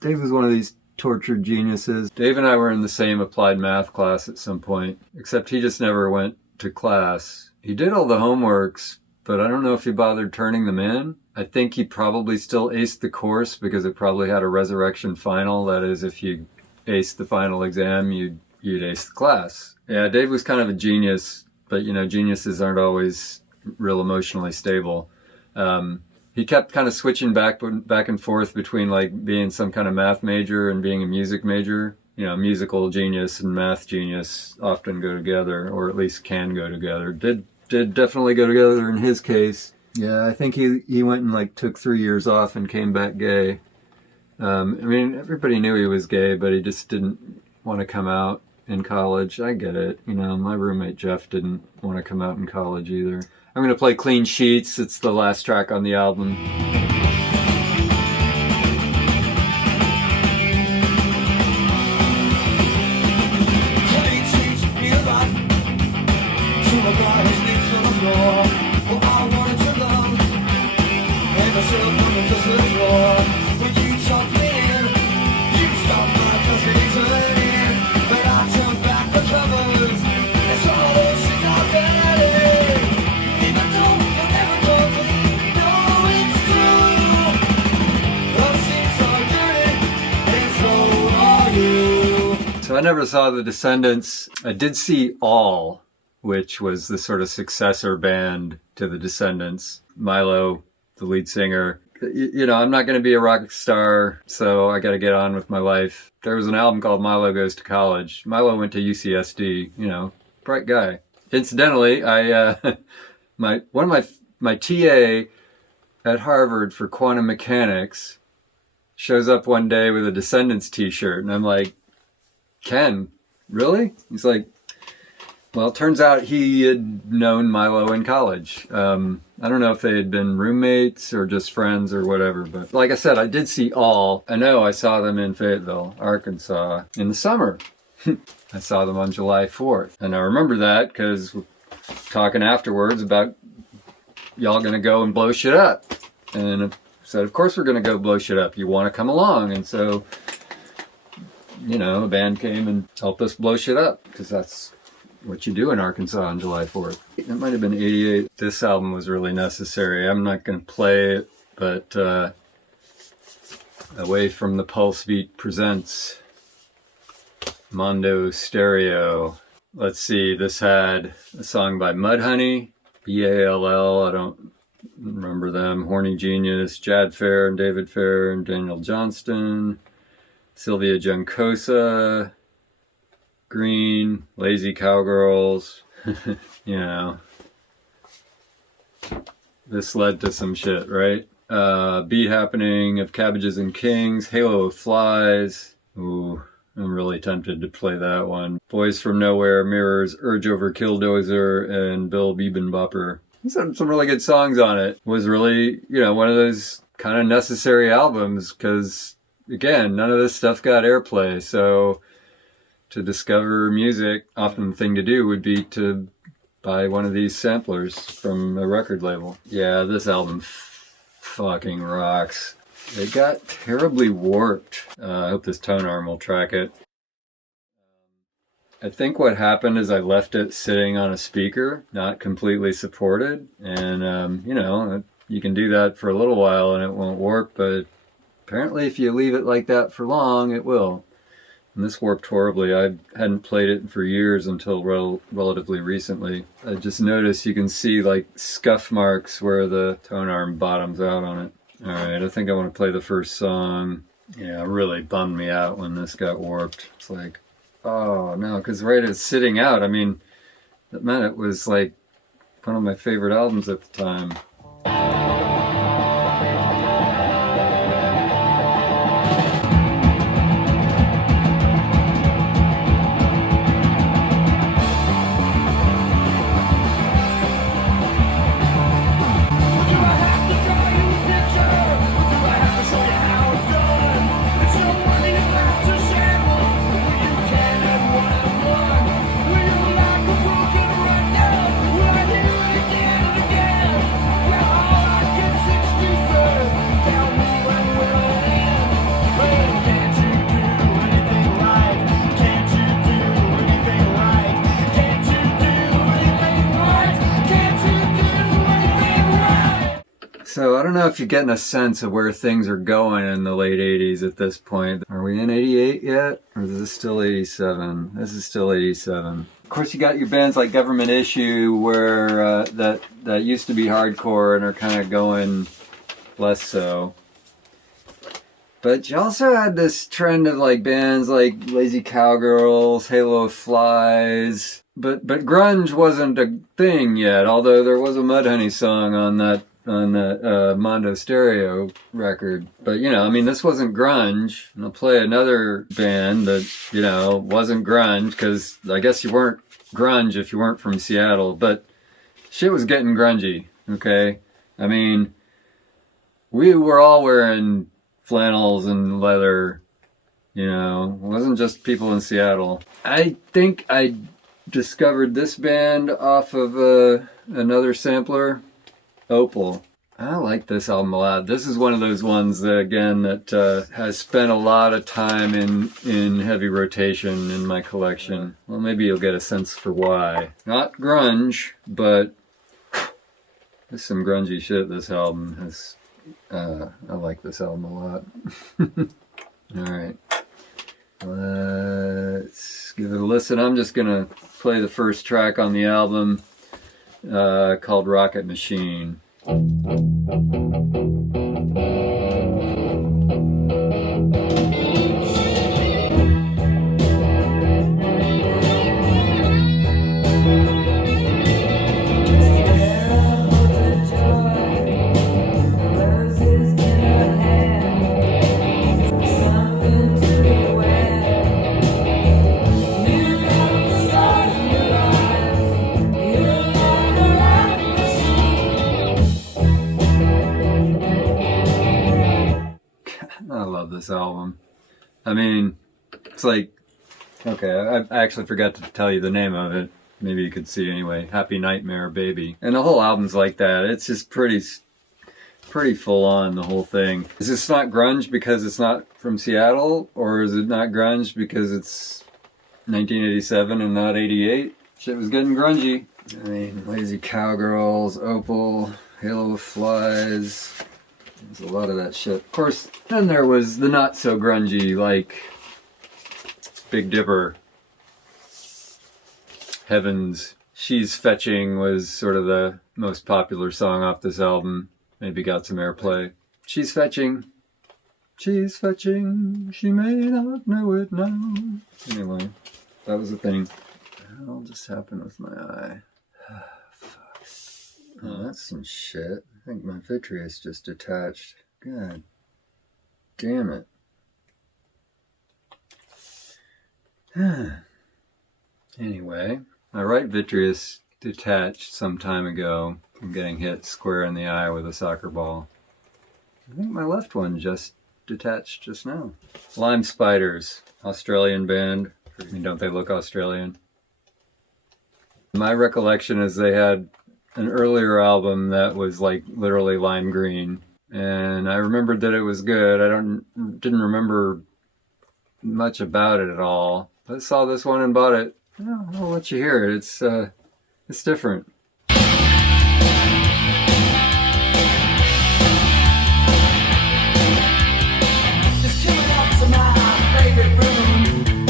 Dave was one of these tortured geniuses. Dave and I were in the same applied math class at some point, except he just never went to class. He did all the homeworks, but I don't know if he bothered turning them in. I think he probably still aced the course because it probably had a resurrection final. That is, if you aced the final exam, you'd ace the class. Yeah, Dave was kind of a genius, but you know, geniuses aren't always real emotionally stable. He kept kind of switching back and forth between like being some kind of math major and being a music major. You know, musical genius and math genius often go together, or at least can go together. Did definitely go together in his case. Yeah, I think he went and like took 3 years off and came back gay. I mean, everybody knew he was gay, but he just didn't want to come out in college. I get it. You know, my roommate Jeff didn't want to come out in college either. I'm going to play Clean Sheets. It's the last track on the album. So I never saw the Descendants. I did see All, which was the sort of successor band to the Descendants. Milo, the lead singer. You know, I'm not going to be a rock star, so I got to get on with my life. There was an album called Milo Goes to College. Milo went to UCSD, you know, bright guy. Incidentally, my TA at Harvard for quantum mechanics shows up one day with a Descendants t-shirt, and I'm like, Ken, really? He's like, well, it turns out he had known Milo in college. I don't know if they had been roommates or just friends or whatever, but like I said, I did see All. I know I saw them in Fayetteville, Arkansas in the summer. I saw them on July 4th. And I remember that because we're talking afterwards about y'all gonna go and blow shit up. And I said, of course we're gonna go blow shit up. You wanna come along? And so, you know, a band came and helped us blow shit up because that's what you do in Arkansas on July 4th. It might have been 88. This album was really necessary. I'm not going to play it, but Away from the Pulse Beat presents Mondo Stereo. Let's see, this had a song by Mudhoney, B-A-L-L, I don't remember them, Horny Genius, Jad Fair and David Fair and Daniel Johnston, Sylvia Juncosa, Green, Lazy Cowgirls, you know. This led to some shit, right? Beat Happening of Cabbages and Kings, Halo of Flies. Ooh, I'm really tempted to play that one. Boys from Nowhere, Mirrors, Urge Over Killdozer, and Bill Biebenbopper. He's had some really good songs on it. It was really, you know, one of those kind of necessary albums because, again, none of this stuff got airplay, so to discover music, often the thing to do would be to buy one of these samplers from a record label. Yeah, this album fucking rocks. It got terribly warped. I hope this tone arm will track it. I think what happened is I left it sitting on a speaker, not completely supported. And, you know, you can do that for a little while and it won't warp, but apparently if you leave it like that for long, it will. And this worked horribly. I hadn't played it for years until relatively recently. I just noticed you can see like scuff marks where the tone arm bottoms out on it. Alright, I think I want to play the first song. Yeah, it really bummed me out when this got warped. It's like, oh no, because right as sitting out, I mean, that meant it was like one of my favorite albums at the time. So I don't know if you're getting a sense of where things are going in the late 80s at this point. Are we in 88 yet? Or is this still 87? This is still 87. Of course, you got your bands like Government Issue where that used to be hardcore and are kind of going less so. But you also had this trend of like bands like Lazy Cowgirls, Halo of Flies. But grunge wasn't a thing yet, although there was a Mudhoney song on that Mondo Stereo record. But, you know, I mean, this wasn't grunge. And I'll play another band that, you know, wasn't grunge, because I guess you weren't grunge if you weren't from Seattle, but shit was getting grungy, okay? I mean, we were all wearing flannels and leather, you know. It wasn't just people in Seattle. I think I discovered this band off of another sampler, Opal. I like this album a lot. This is one of those ones that, again, that has spent a lot of time in heavy rotation in my collection. Well, maybe you'll get a sense for why. Not grunge, but there's some grungy shit. This album has. I like this album a lot. Alright. Let's give it a listen. I'm just gonna play the first track on the album, called Rocket Machine. This album. I mean, it's like, okay, I actually forgot to tell you the name of it. Maybe you could see anyway. Happy Nightmare Baby. And the whole album's like that. It's just pretty full on, the whole thing. Is this not grunge because it's not from Seattle? Or is it not grunge because it's 1987 and not 88? Shit was getting grungy. I mean, Lazy Cowgirls, Opal, Halo of Flies. There's a lot of that shit. Of course, then there was the not so grungy, like Big Dipper, Heavens. She's Fetching was sort of the most popular song off this album. Maybe got some airplay. She's fetching. She's fetching. She may not know it now. Anyway, that was the thing. What the hell just happened with my eye? Fuck. Oh, that's some shit. I think my vitreous just detached. God damn it. Anyway, my right vitreous detached some time ago from getting hit square in the eye with a soccer ball. I think my left one just detached just now. Lime Spiders, Australian band. I mean, don't they look Australian? My recollection is they had an earlier album that was like literally lime green, and I remembered that it was good. I didn't remember much about it at all. I saw this one and bought it. Oh, I'll let you hear it. It's different. Just coming up to my favorite room.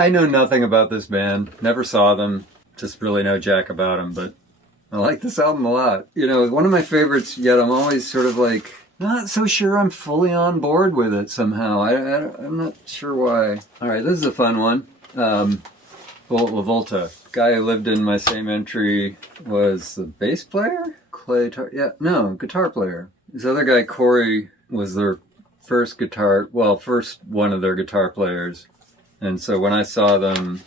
I know nothing about this band. Never saw them. Just really know jack about them, but I like this album a lot. You know, it's one of my favorites, yet I'm always sort of like, not so sure I'm fully on board with it somehow. I'm not sure why. Alright, this is a fun one. Bullet La Volta. Guy who lived in my same entry was the bass player? Guitar player. This other guy, Corey, was their first one of their guitar players. And so when I saw them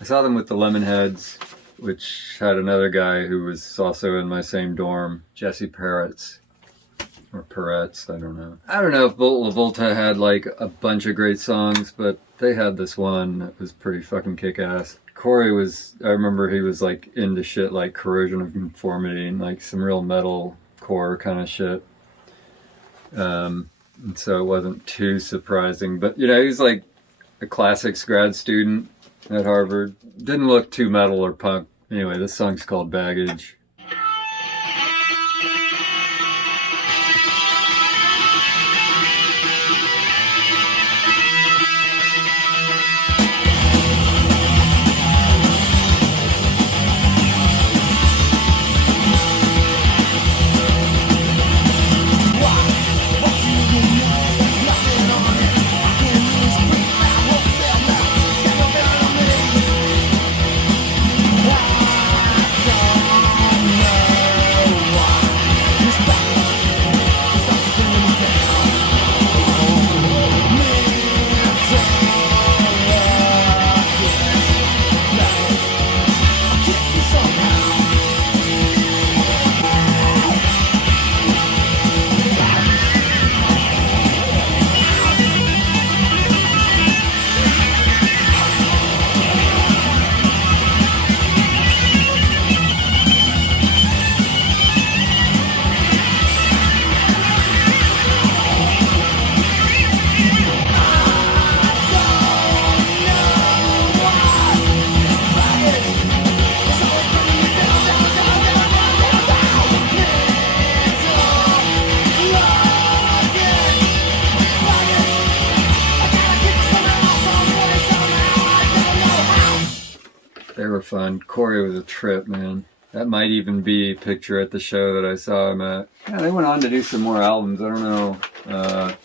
with the Lemonheads, which had another guy who was also in my same dorm, Jesse Peretz. Or Peretz, I don't know. I don't know if Bullet La Volta had like a bunch of great songs, but they had this one that was pretty fucking kick-ass. Corey I remember he was like into shit like Corrosion of Conformity and like some real metal core kind of shit. And so it wasn't too surprising. But, you know, he was like a classics grad student at Harvard. Didn't look too metal or punk. Anyway, this song's called Baggage. Fun. Corey was a trip, man. That might even be a picture at the show that I saw him at. Yeah, they went on to do some more albums. I don't know. I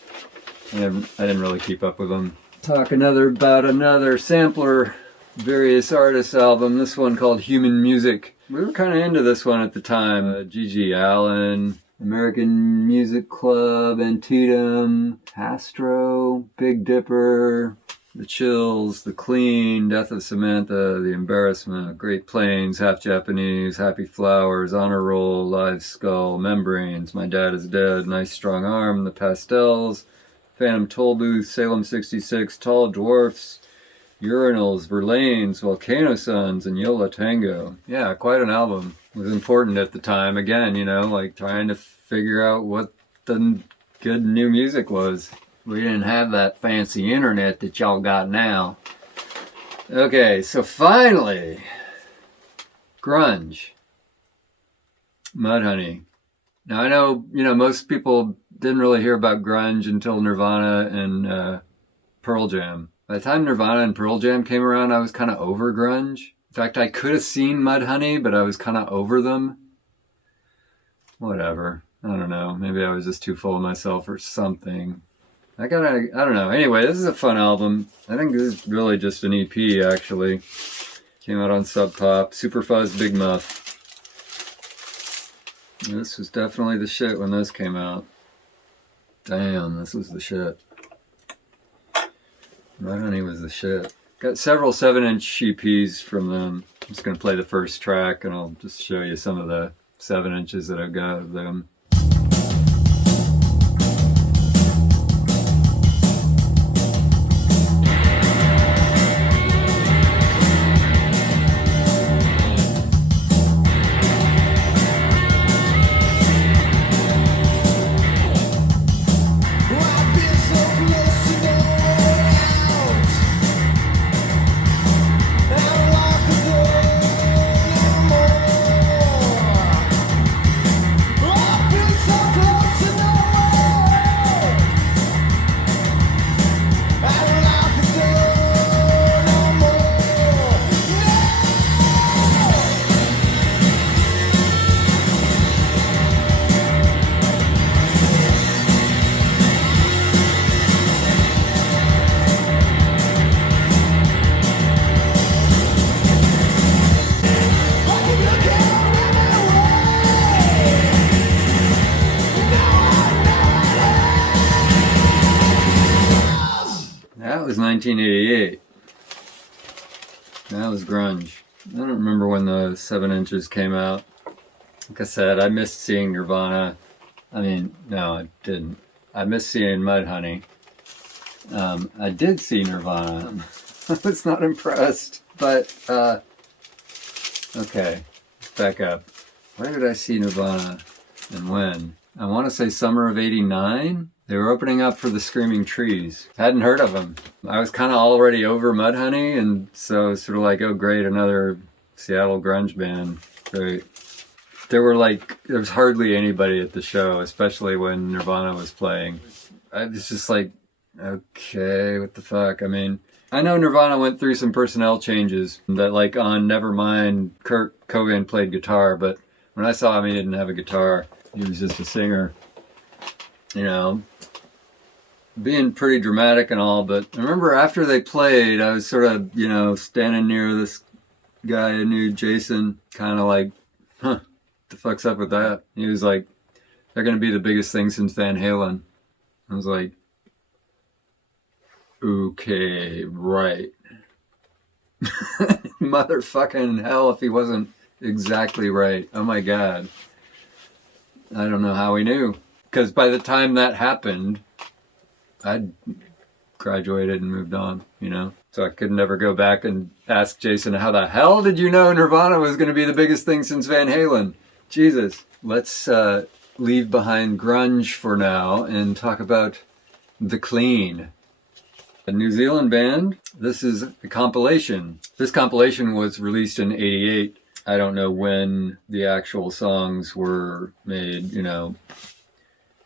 didn't really keep up with them. Talk about another sampler, various artists album. This one called Human Music. We were kind of into this one at the time. G.G. Allen, American Music Club, Antietam, Astro, Big Dipper, The Chills, The Clean, Death of Samantha, The Embarrassment, Great Plains, Half Japanese, Happy Flowers, Honor Roll, Live Skull, Membranes, My Dad is Dead, Nice Strong Arm, The Pastels, Phantom Toll Booth, Salem 66, Tall Dwarfs, Urinals, Verlaines, Volcano Suns, and Yola Tango. Yeah, quite an album. It was important at the time. Again, you know, like trying to figure out what the good new music was. We didn't have that fancy internet that y'all got now. Okay, so finally, grunge. Mudhoney. Now I know, you know, most people didn't really hear about grunge until Nirvana and Pearl Jam. By the time Nirvana and Pearl Jam came around, I was kind of over grunge. In fact, I could have seen Mudhoney, but I was kind of over them. Whatever. I don't know. Maybe I was just too full of myself or something. I don't know. Anyway, this is a fun album. I think this is really just an EP, actually. Came out on Sub Pop. Super Fuzz Big Muff. This was definitely the shit when this came out. Damn, this was the shit. Mudhoney was the shit. Got several 7-inch EPs from them. I'm just going to play the first track and I'll just show you some of the 7 inches that I've got of them. Oh! That was 1988. That was grunge. I don't remember when the 7 inches came out. Like I said, I missed seeing Nirvana. I mean, no, I didn't. I missed seeing Mudhoney. I did see Nirvana. I was not impressed, but, okay, back up. Where did I see Nirvana and when? I want to say summer of 89. They were opening up for the Screaming Trees. Hadn't heard of them. I was kind of already over Mudhoney, and so it's sort of like, oh great, another Seattle grunge band. Great. There was hardly anybody at the show, especially when Nirvana was playing. I was just like, okay, what the fuck? I mean, I know Nirvana went through some personnel changes that, like, on Nevermind, Kurt Cobain played guitar, but when I saw him, he didn't have a guitar. He was just a singer, you know, being pretty dramatic and all. But I remember after they played, I was sort of, you know, standing near this guy I knew, Jason, kind of like, huh, what the fuck's up with that? He was like, they're going to be the biggest thing since Van Halen. I was like, okay, right. Motherfucking hell if he wasn't exactly right. Oh my God. I don't know how he knew. Because by the time that happened, I'd graduated and moved on, you know? So I could never go back and ask Jason, how the hell did you know Nirvana was going to be the biggest thing since Van Halen? Jesus. Let's leave behind grunge for now and talk about The Clean. A New Zealand band. This is a compilation. This compilation was released in 88. I don't know when the actual songs were made, you know,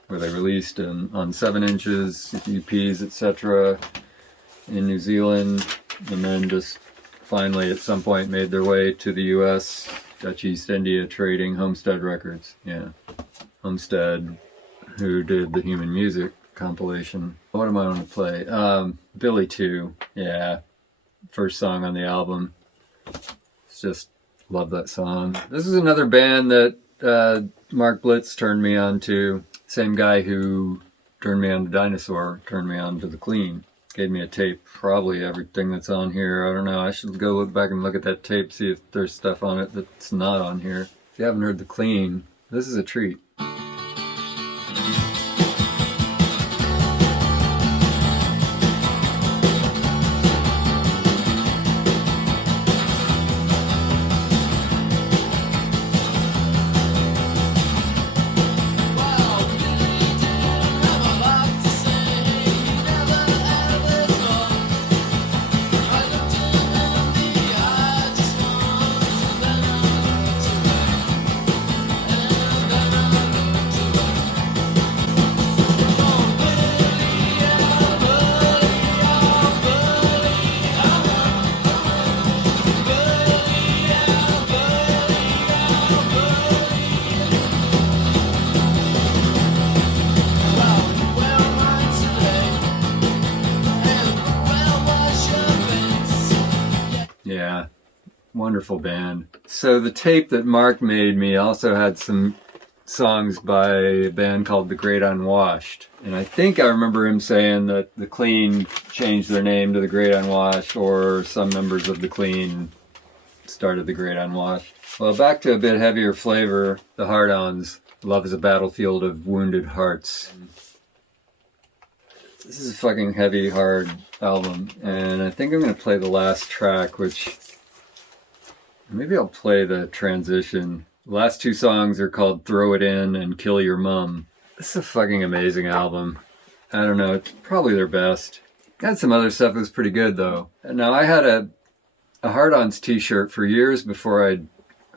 were they released on 7 inches, EPs, etc. in New Zealand, and then just finally at some point made their way to the US, Dutch East India Trading, Homestead Records. Yeah, Homestead, who did the Human Music compilation. What am I going to play? Billy 2. Yeah, first song on the album. It's just, love that song. This is another band that Mark Blitz turned me on to. Same guy who turned me on to Dinosaur, turned me on to The Clean. Gave me a tape, probably everything that's on here. I don't know, I should go look back and look at that tape, see if there's stuff on it that's not on here. If you haven't heard The Clean, this is a treat. Yeah, wonderful band. So the tape that Mark made me also had some songs by a band called The Great Unwashed. And I think I remember him saying that The Clean changed their name to The Great Unwashed, or some members of The Clean started The Great Unwashed. Well, back to a bit heavier flavor, the Hard-Ons. Love is a battlefield of wounded hearts. This is a fucking heavy, hard album, and I think I'm going to play the last track, which maybe I'll play the transition. The last 2 songs are called Throw It In and Kill Your Mum. This is a fucking amazing album. I don't know, it's probably their best. Got some other stuff that was pretty good, though. Now, I had a Hard-Ons t-shirt for years before I'd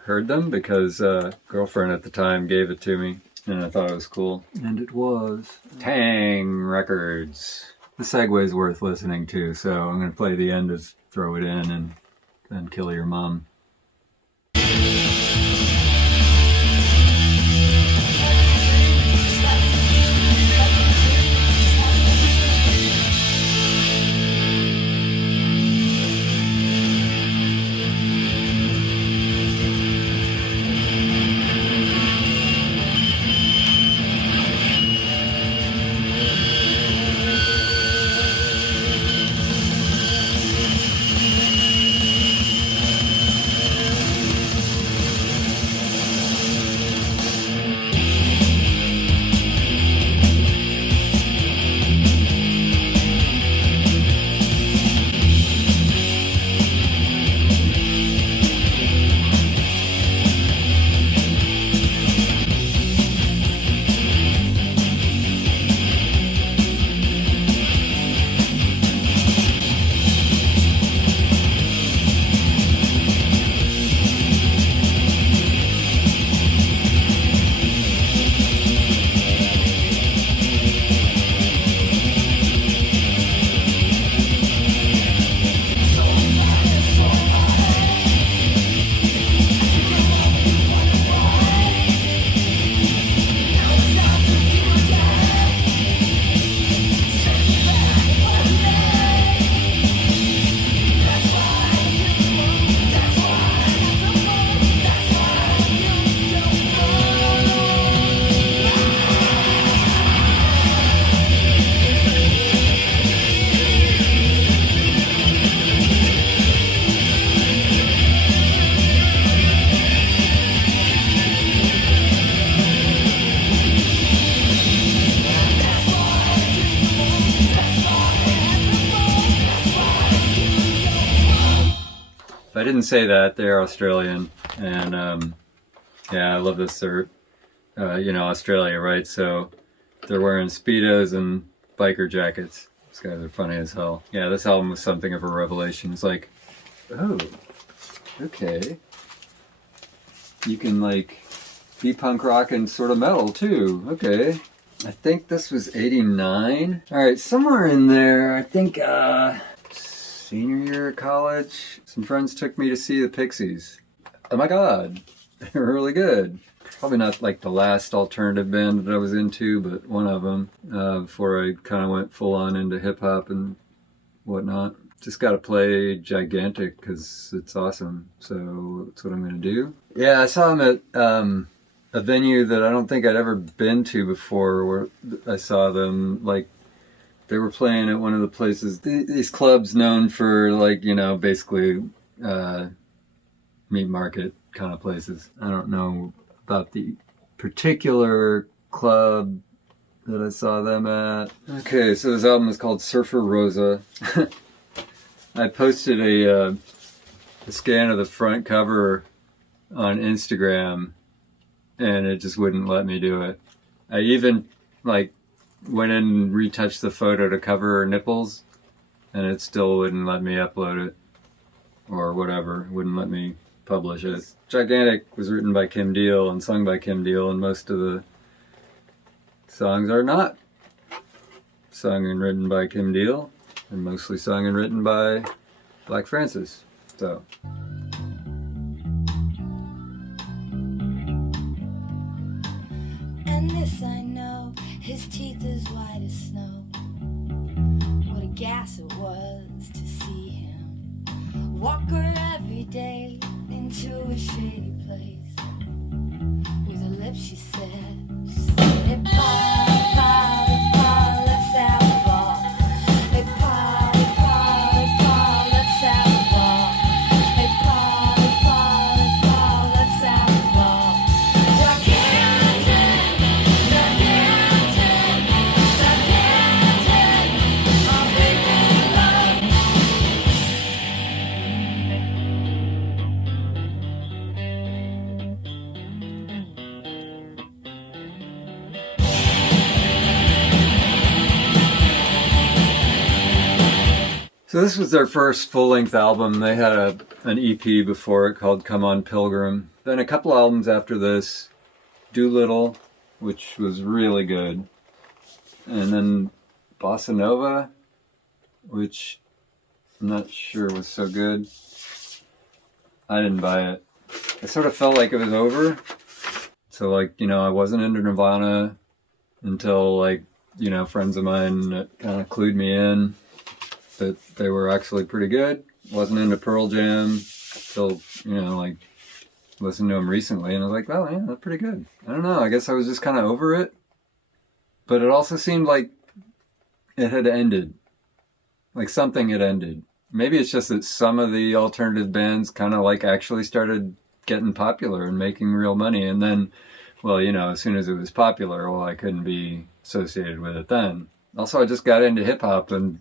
heard them, because a girlfriend at the time gave it to me. And I thought it was cool. And it was. Tang Records. The segue's worth listening to, so I'm going to play the end of Throw It In and then Kill Your Mum. I didn't say that. They're Australian. And yeah, I love this. They're, Australia, right? So they're wearing Speedos and biker jackets. These guys are funny as hell. Yeah, this album was something of a revelation. It's like, oh, okay. You can like be punk rock and sort of metal too. Okay. I think this was 89. All right, somewhere in there, I think senior year of college, some friends took me to see the Pixies. Oh my God, they were really good. Probably not like the last alternative band that I was into, but one of them, before I kind of went full on into hip hop and whatnot. Just got to play Gigantic because it's awesome. So that's what I'm going to do. Yeah, I saw them at a venue that I don't think I'd ever been to before, where I saw them, like, they were playing at one of the places, these clubs known for, like, basically meat market kind of places. I don't know about the particular club that I saw them at. Okay, so this album is called Surfer Rosa. I posted a scan of the front cover on Instagram, and it just wouldn't let me do it. I even went in and retouched the photo to cover her nipples, and it still wouldn't let me upload it or whatever. It wouldn't let me publish it. Gigantic was written by Kim Deal and sung by Kim Deal, and most of the songs are not sung and written by Kim Deal, and mostly sung and written by Black Francis. So. And this I know, his teeth as white as snow. What a gas it was to see him walk her every day into a shady place. With her lips she said, hey, pa, let's have a ball. Hey, pa, let's have a ball. Hey, pa, let's have a ball. So this was their first full-length album. They had an EP before it called Come On Pilgrim. Then a couple albums after this, Doolittle, which was really good. And then Bossa Nova, which I'm not sure was so good. I didn't buy it. I sort of felt like it was over. So I wasn't into Nirvana until friends of mine kind of clued me in that they were actually pretty good. Wasn't into Pearl Jam till, listened to them recently, and I was like, oh yeah, that's pretty good. I don't know, I guess I was just kind of over it. But it also seemed like it had ended. Like something had ended. Maybe it's just that some of the alternative bands kind of actually started getting popular and making real money, and then, as soon as it was popular, I couldn't be associated with it then. Also, I just got into hip-hop and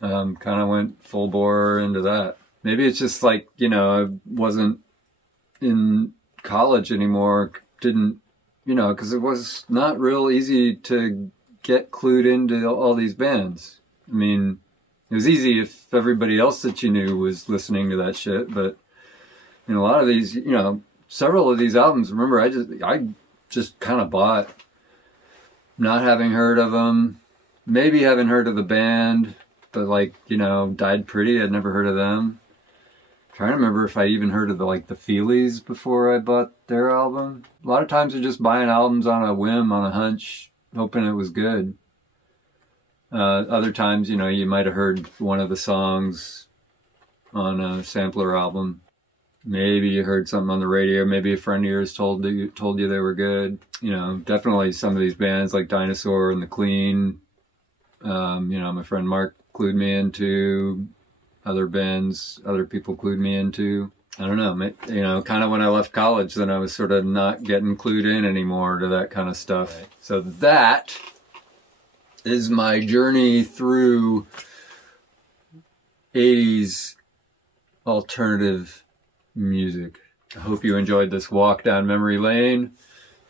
kind of went full bore into that. Maybe it's just I wasn't in college anymore, didn't, because it was not real easy to get clued into all these bands. I mean, it was easy if everybody else that you knew was listening to that shit, but a lot of these, several of these albums, remember, I just kind of bought, not having heard of them, maybe having heard of the band, but Died Pretty, I'd never heard of them. I'm trying to remember if I even heard of the Feelies before I bought their album. A lot of times they're just buying albums on a whim, on a hunch, hoping it was good. Other times, you might have heard one of the songs on a sampler album. Maybe you heard something on the radio. Maybe a friend of yours told you they were good. Definitely some of these bands like Dinosaur and The Clean. My friend Mark clued me into. Other bands, other people clued me into. I don't know, kind of when I left college, then I was sort of not getting clued in anymore to that kind of stuff. Right. So that is my journey through 80s alternative music. I hope you enjoyed this walk down memory lane.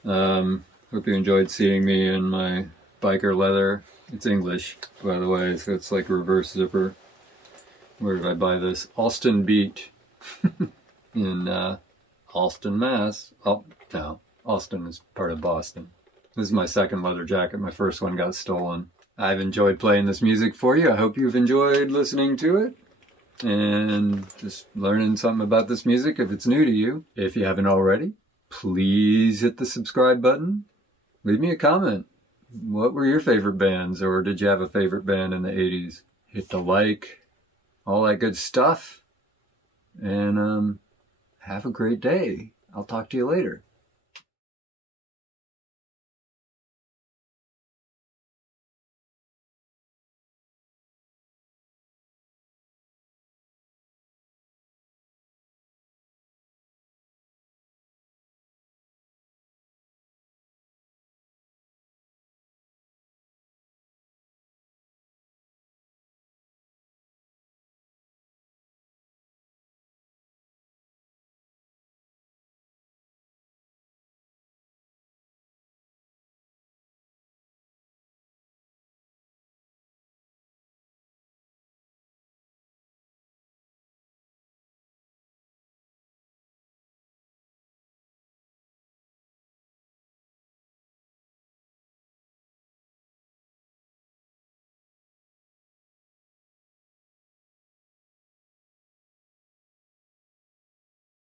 Hope you enjoyed seeing me in my biker leather. It's English, by the way, so it's like reverse zipper. Where did I buy this? Alston Beat in Alston, Mass. Oh, no, Alston is part of Boston. This is my second leather jacket. My first one got stolen. I've enjoyed playing this music for you. I hope you've enjoyed listening to it and just learning something about this music if it's new to you. If you haven't already, please hit the subscribe button. Leave me a comment. What were your favorite bands, or did you have a favorite band in the 80s? Hit the like, all that good stuff. And have a great day. I'll talk to you later.